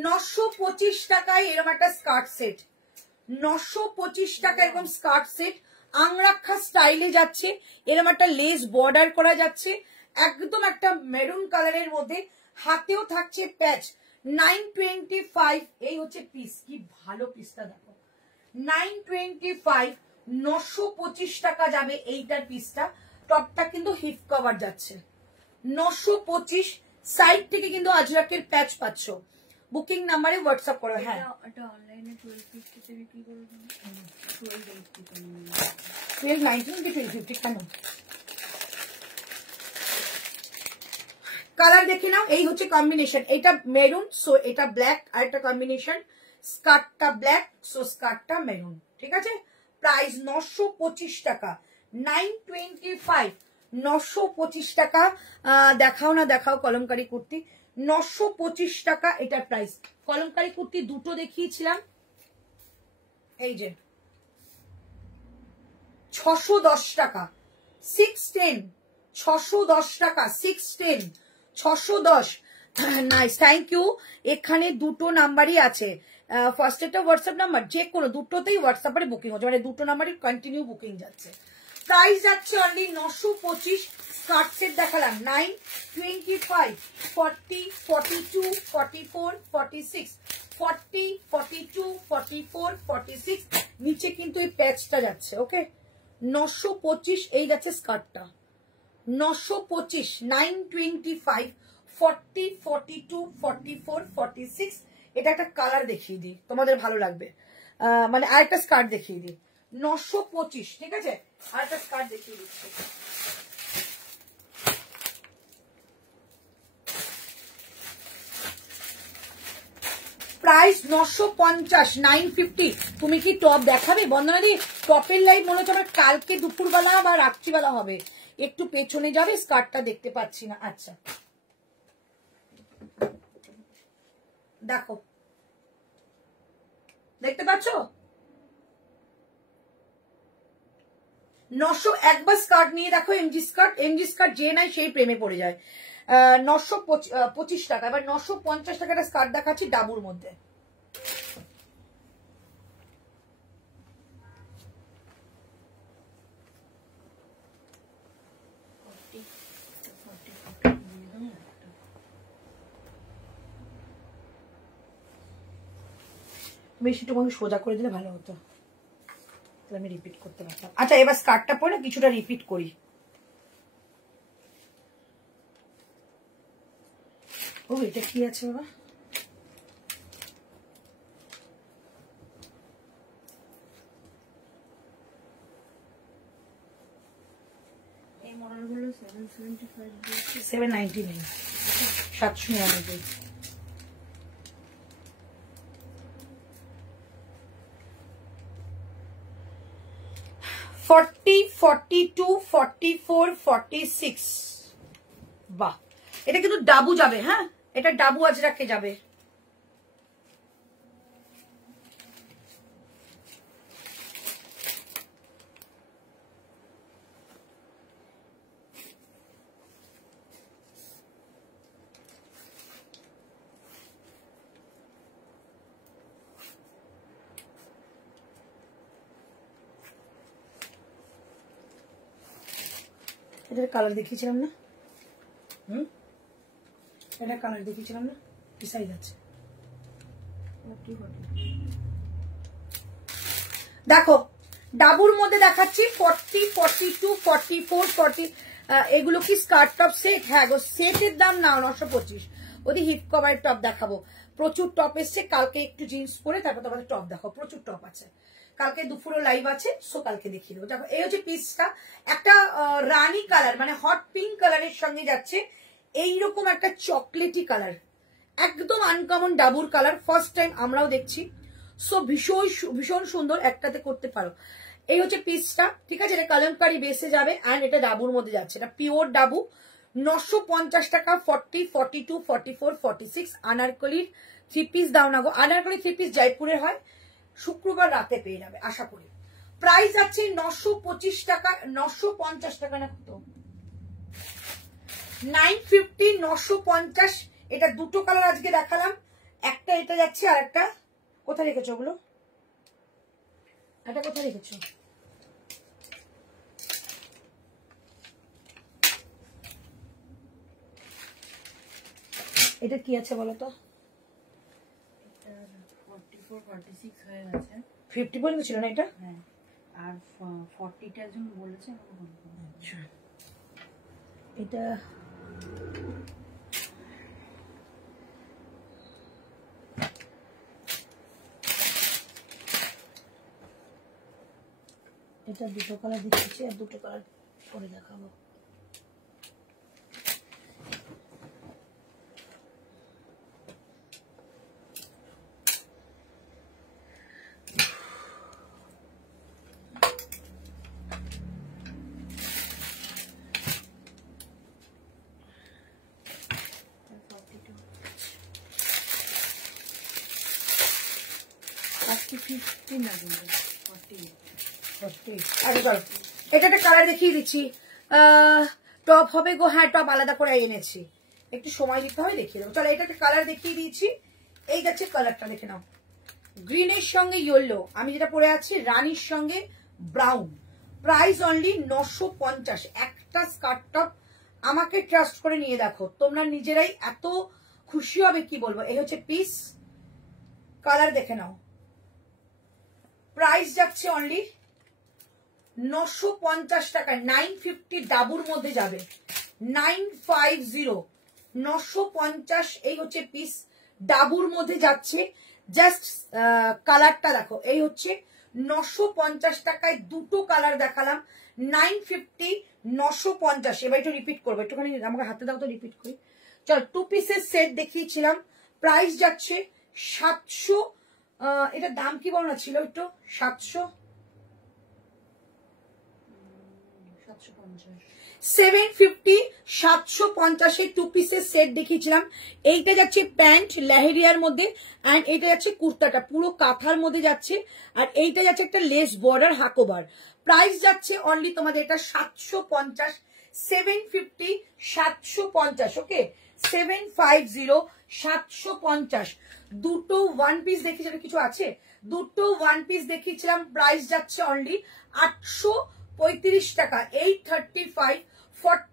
925 টাকায় এরকম একটা স্কার্ট সেট, 925 টাকা এরকম স্কার্ট সেট, আংরাক্ষা স্টাইলে যাচ্ছে, এরকম একটা লেস বর্ডার করা যাচ্ছে, একদম একটা মেরুন কালারের মধ্যে, হাতেও থাকছে প্যাচ, 925। এই হচ্ছে পিস, কি ভালো পিসটা দেখো, 925, 925 টাকা যাবে এইটার পিসটা। টপটা কিন্তু হিপ কভার যাচ্ছে, 925। সাইড থেকে কিন্তু আজরাকের প্যাচ পাচ্ছ। বুকিং নাম্বারে হোয়াটসঅ্যাপ করো। হ্যাঁ এটা অনলাইনে 1250 তে বিক্রি করে দেন, 1280 তে। 1290 কি 1250 কেন? কালার দেখে নাও, এই হচ্ছে কম্বিনেশন, এটা মেরুন সো এটা ব্ল্যাক, আর একটা কম্বিনেশন, স্কার্টটা ব্ল্যাক সো স্কার্টটা মেরুন, ঠিক আছে। প্রাইস 925 টাকা, 925, 925 টাকা। দেখাও না দেখাও কলমকারী কুর্তি, 925 টাকা এটার প্রাইস। কলমকারী কুর্তি দুটো দেখিয়েছিলাম, এই যে 610 টাকা, 610, 610 টাকা, 610, 610। Nice, thank you. এখানে দুটো নাম্বারই আছে, ফার্স্ট একটা হোয়াটসঅ্যাপ নাম্বার, যে কোনো দুটোতেই হোয়াটসঅ্যাপে বুকিং হচ্ছে, মানে দুটো নাম্বারই কন্টিনিউ বুকিং যাচ্ছে। প্রাইস যাচ্ছে অনলি 925। স্কার্ট সেট দেখালাম 925, 40 42 44 46, 40 42 44 46, নিচে কিন্তু এই প্যাচটা যাচ্ছে। ওকে 925 এই যাচ্ছে স্কার্টটা, 925, 925, 40 42 44 46। এটা একটা কালার দেখিয়ে দিই, তোমাদের ভালো লাগবে, মানে আরেকটা স্কার্ট দেখিয়ে দিই, 925, ঠিক আছে। আরেকটা স্কার্ট দেখিয়ে দিচ্ছি, প্রাইস 950, 950। তুমি কি টপ দেখাবে বন্দনা দি? টপের লাইভ মনে হচ্ছে আমার কালকে দুপুরবেলা বা রাত্রিবেলা হবে, একটু পেছনে যাবে, স্কার্টটা দেখতে পাচ্ছি না। আচ্ছা দেখো, দেখতে পাচ্ছ 900। একবার স্কার্ট নিয়ে দেখো, এমজি স্কার্ট, এমজি স্কার্ট যে নাই সেই প্রেমে পড়ে যায়। 925 টাকা। এবার 950 টাকাটা স্কার্ট দেখাচ্ছি ডাবুর মধ্যে, বেশি তোমাকে সোজা করে দিলে ভালো হতো, তাহলে আমি রিপিট করতে পারতাম। আচ্ছা এবার স্কার্টটা পরে কিছুটা রিপিট করি। ও এটা কি আছে বাবা, এই মডেলগুলো 775 দিয়েছে, 790 নেই, 799। ফর্টি 42 44 46। বাহ, এটা কিন্তু ডাবু যাবে। হ্যাঁ এটা ডাবু আজরাকে যাবে। এটার কালার দেখিয়েছিলাম না? এটার কালার দেখিয়েছিলাম না? কি সাইজ আছে দেখো, ডাবুর মধ্যে দেখাচ্ছি 40, 42, 44, 40। এগুলো কি স্কার্ট টপ সেট? হ্যাঁ গো, সেটের দাম না 925। ওদের হিপ কভারের টপ দেখাবো, প্রচুর টপ এসছে। কালকে একটু জিন্স পরে তারপর তোমাদের টপ দেখাবো, প্রচুর টপ আছে। কালকে দুপুরও লাইভ আছে, সো কালকে দেখিয়ে দেবো। দেখো এই হচ্ছে পিসটা, একটা রানী কালার মানে হট পিঙ্ক কালারের সঙ্গে যাচ্ছে এইরকম একটা চকলেটি কালার, একদম uncommon Dabur colour, first time আমরাও দেখছি। সো ভীষণ ভীষণ সুন্দর, একটাতে করতে পারো। এই হচ্ছে পিসটা, ঠিক আছে? এটা কালামকারি বেসে যাবে অ্যান্ড এটা ডাবুর মধ্যে যাচ্ছে, এটা পিওর ডাবু। 950 টাকা, 40, 42, 44, 46। আনারকলির 3 পিস দাও না গো, আনারকলি 3 পিস জয়পুরের হয়, শুক্রবার রাতে পেয়ে যাবে আশা করি। প্রাইস আছে 925 টাকা, 950 টাকা না কত, 950, 950। এটা দুটো কালার আজকে দেখালাম, একটা এটা যাচ্ছে আর একটা কোথায় রেখেছো ওগুলো, এটা কোথায় রেখেছো? এটা কি আছে বলো তো? 44, 46 হয়ে গেছে। 50 বলে ছিল না এটা? হ্যাঁ, আর 40টা একজন বলেছে। আচ্ছা, এটা এটা দুটো কালার দিচ্ছি আর দুটো কালার পরে দেখাবো। এটা একটা কালার দেখিয়ে দিচ্ছি, টপ হবে গো। হ্যাঁ, টপ আলাদা করে এনেছি, একটু সময় দিতে হয়, দেখিয়ে দেবো। চলো এটা একটা কালার দেখিয়ে দিয়েছি। এই যাচ্ছে কালারটা, দেখে নাও, গ্রিনের সঙ্গে ইয়েলো। আমি যেটা পরে আছি রানীর সঙ্গে ব্রাউন। Price only 950। একটা স্কার্ট টপ, আমাকে ট্রাস্ট করে নিয়ে দেখো, তোমরা নিজেরাই এত খুশি হবে কি বলবো। এই হচ্ছে পিস, কালার দেখে নাও। প্রাইস যাচ্ছে অনলি 950 টাকা, 950 ডাবুর মধ্যে যাবে, 950, 950। এই হচ্ছে পিস, ডাবুর মধ্যে যাচ্ছে। জাস্ট কালারটা দেখো, এই হচ্ছে 950 টাকায় দুটো কালার দেখালাম, 950, 950। এবার একটু রিপিট করবো, একটুখানি আমাকে হাতে দাও তো রিপিট করি। চল, 2 পিসের সেট দেখিয়েছিলাম, প্রাইস যাচ্ছে 700। এটার দাম কি বলো না ছিল একটু, 750, 750 2 পিসের সেট দেখিয়েছিলাম। এইটা যাচ্ছে প্যান্ট লেহেরিয়ার মধ্যে, অ্যান্ড এইটা যাচ্ছে কুর্তাটা পুরো কাঁথার মধ্যে যাচ্ছে, আর এইটা যাচ্ছে একটা লেস বর্ডার হাকোবার। প্রাইস যাচ্ছে অনলি তোমাদের এটা 750, 750, 750। ওকে, 750, 750। দুটো ওয়ান পিস দেখিয়েছিলাম, কিছু আছে, দুটো ওয়ান পিস দেখিয়েছিলাম। প্রাইস যাচ্ছে অনলি 835 টাকা, 835, 40।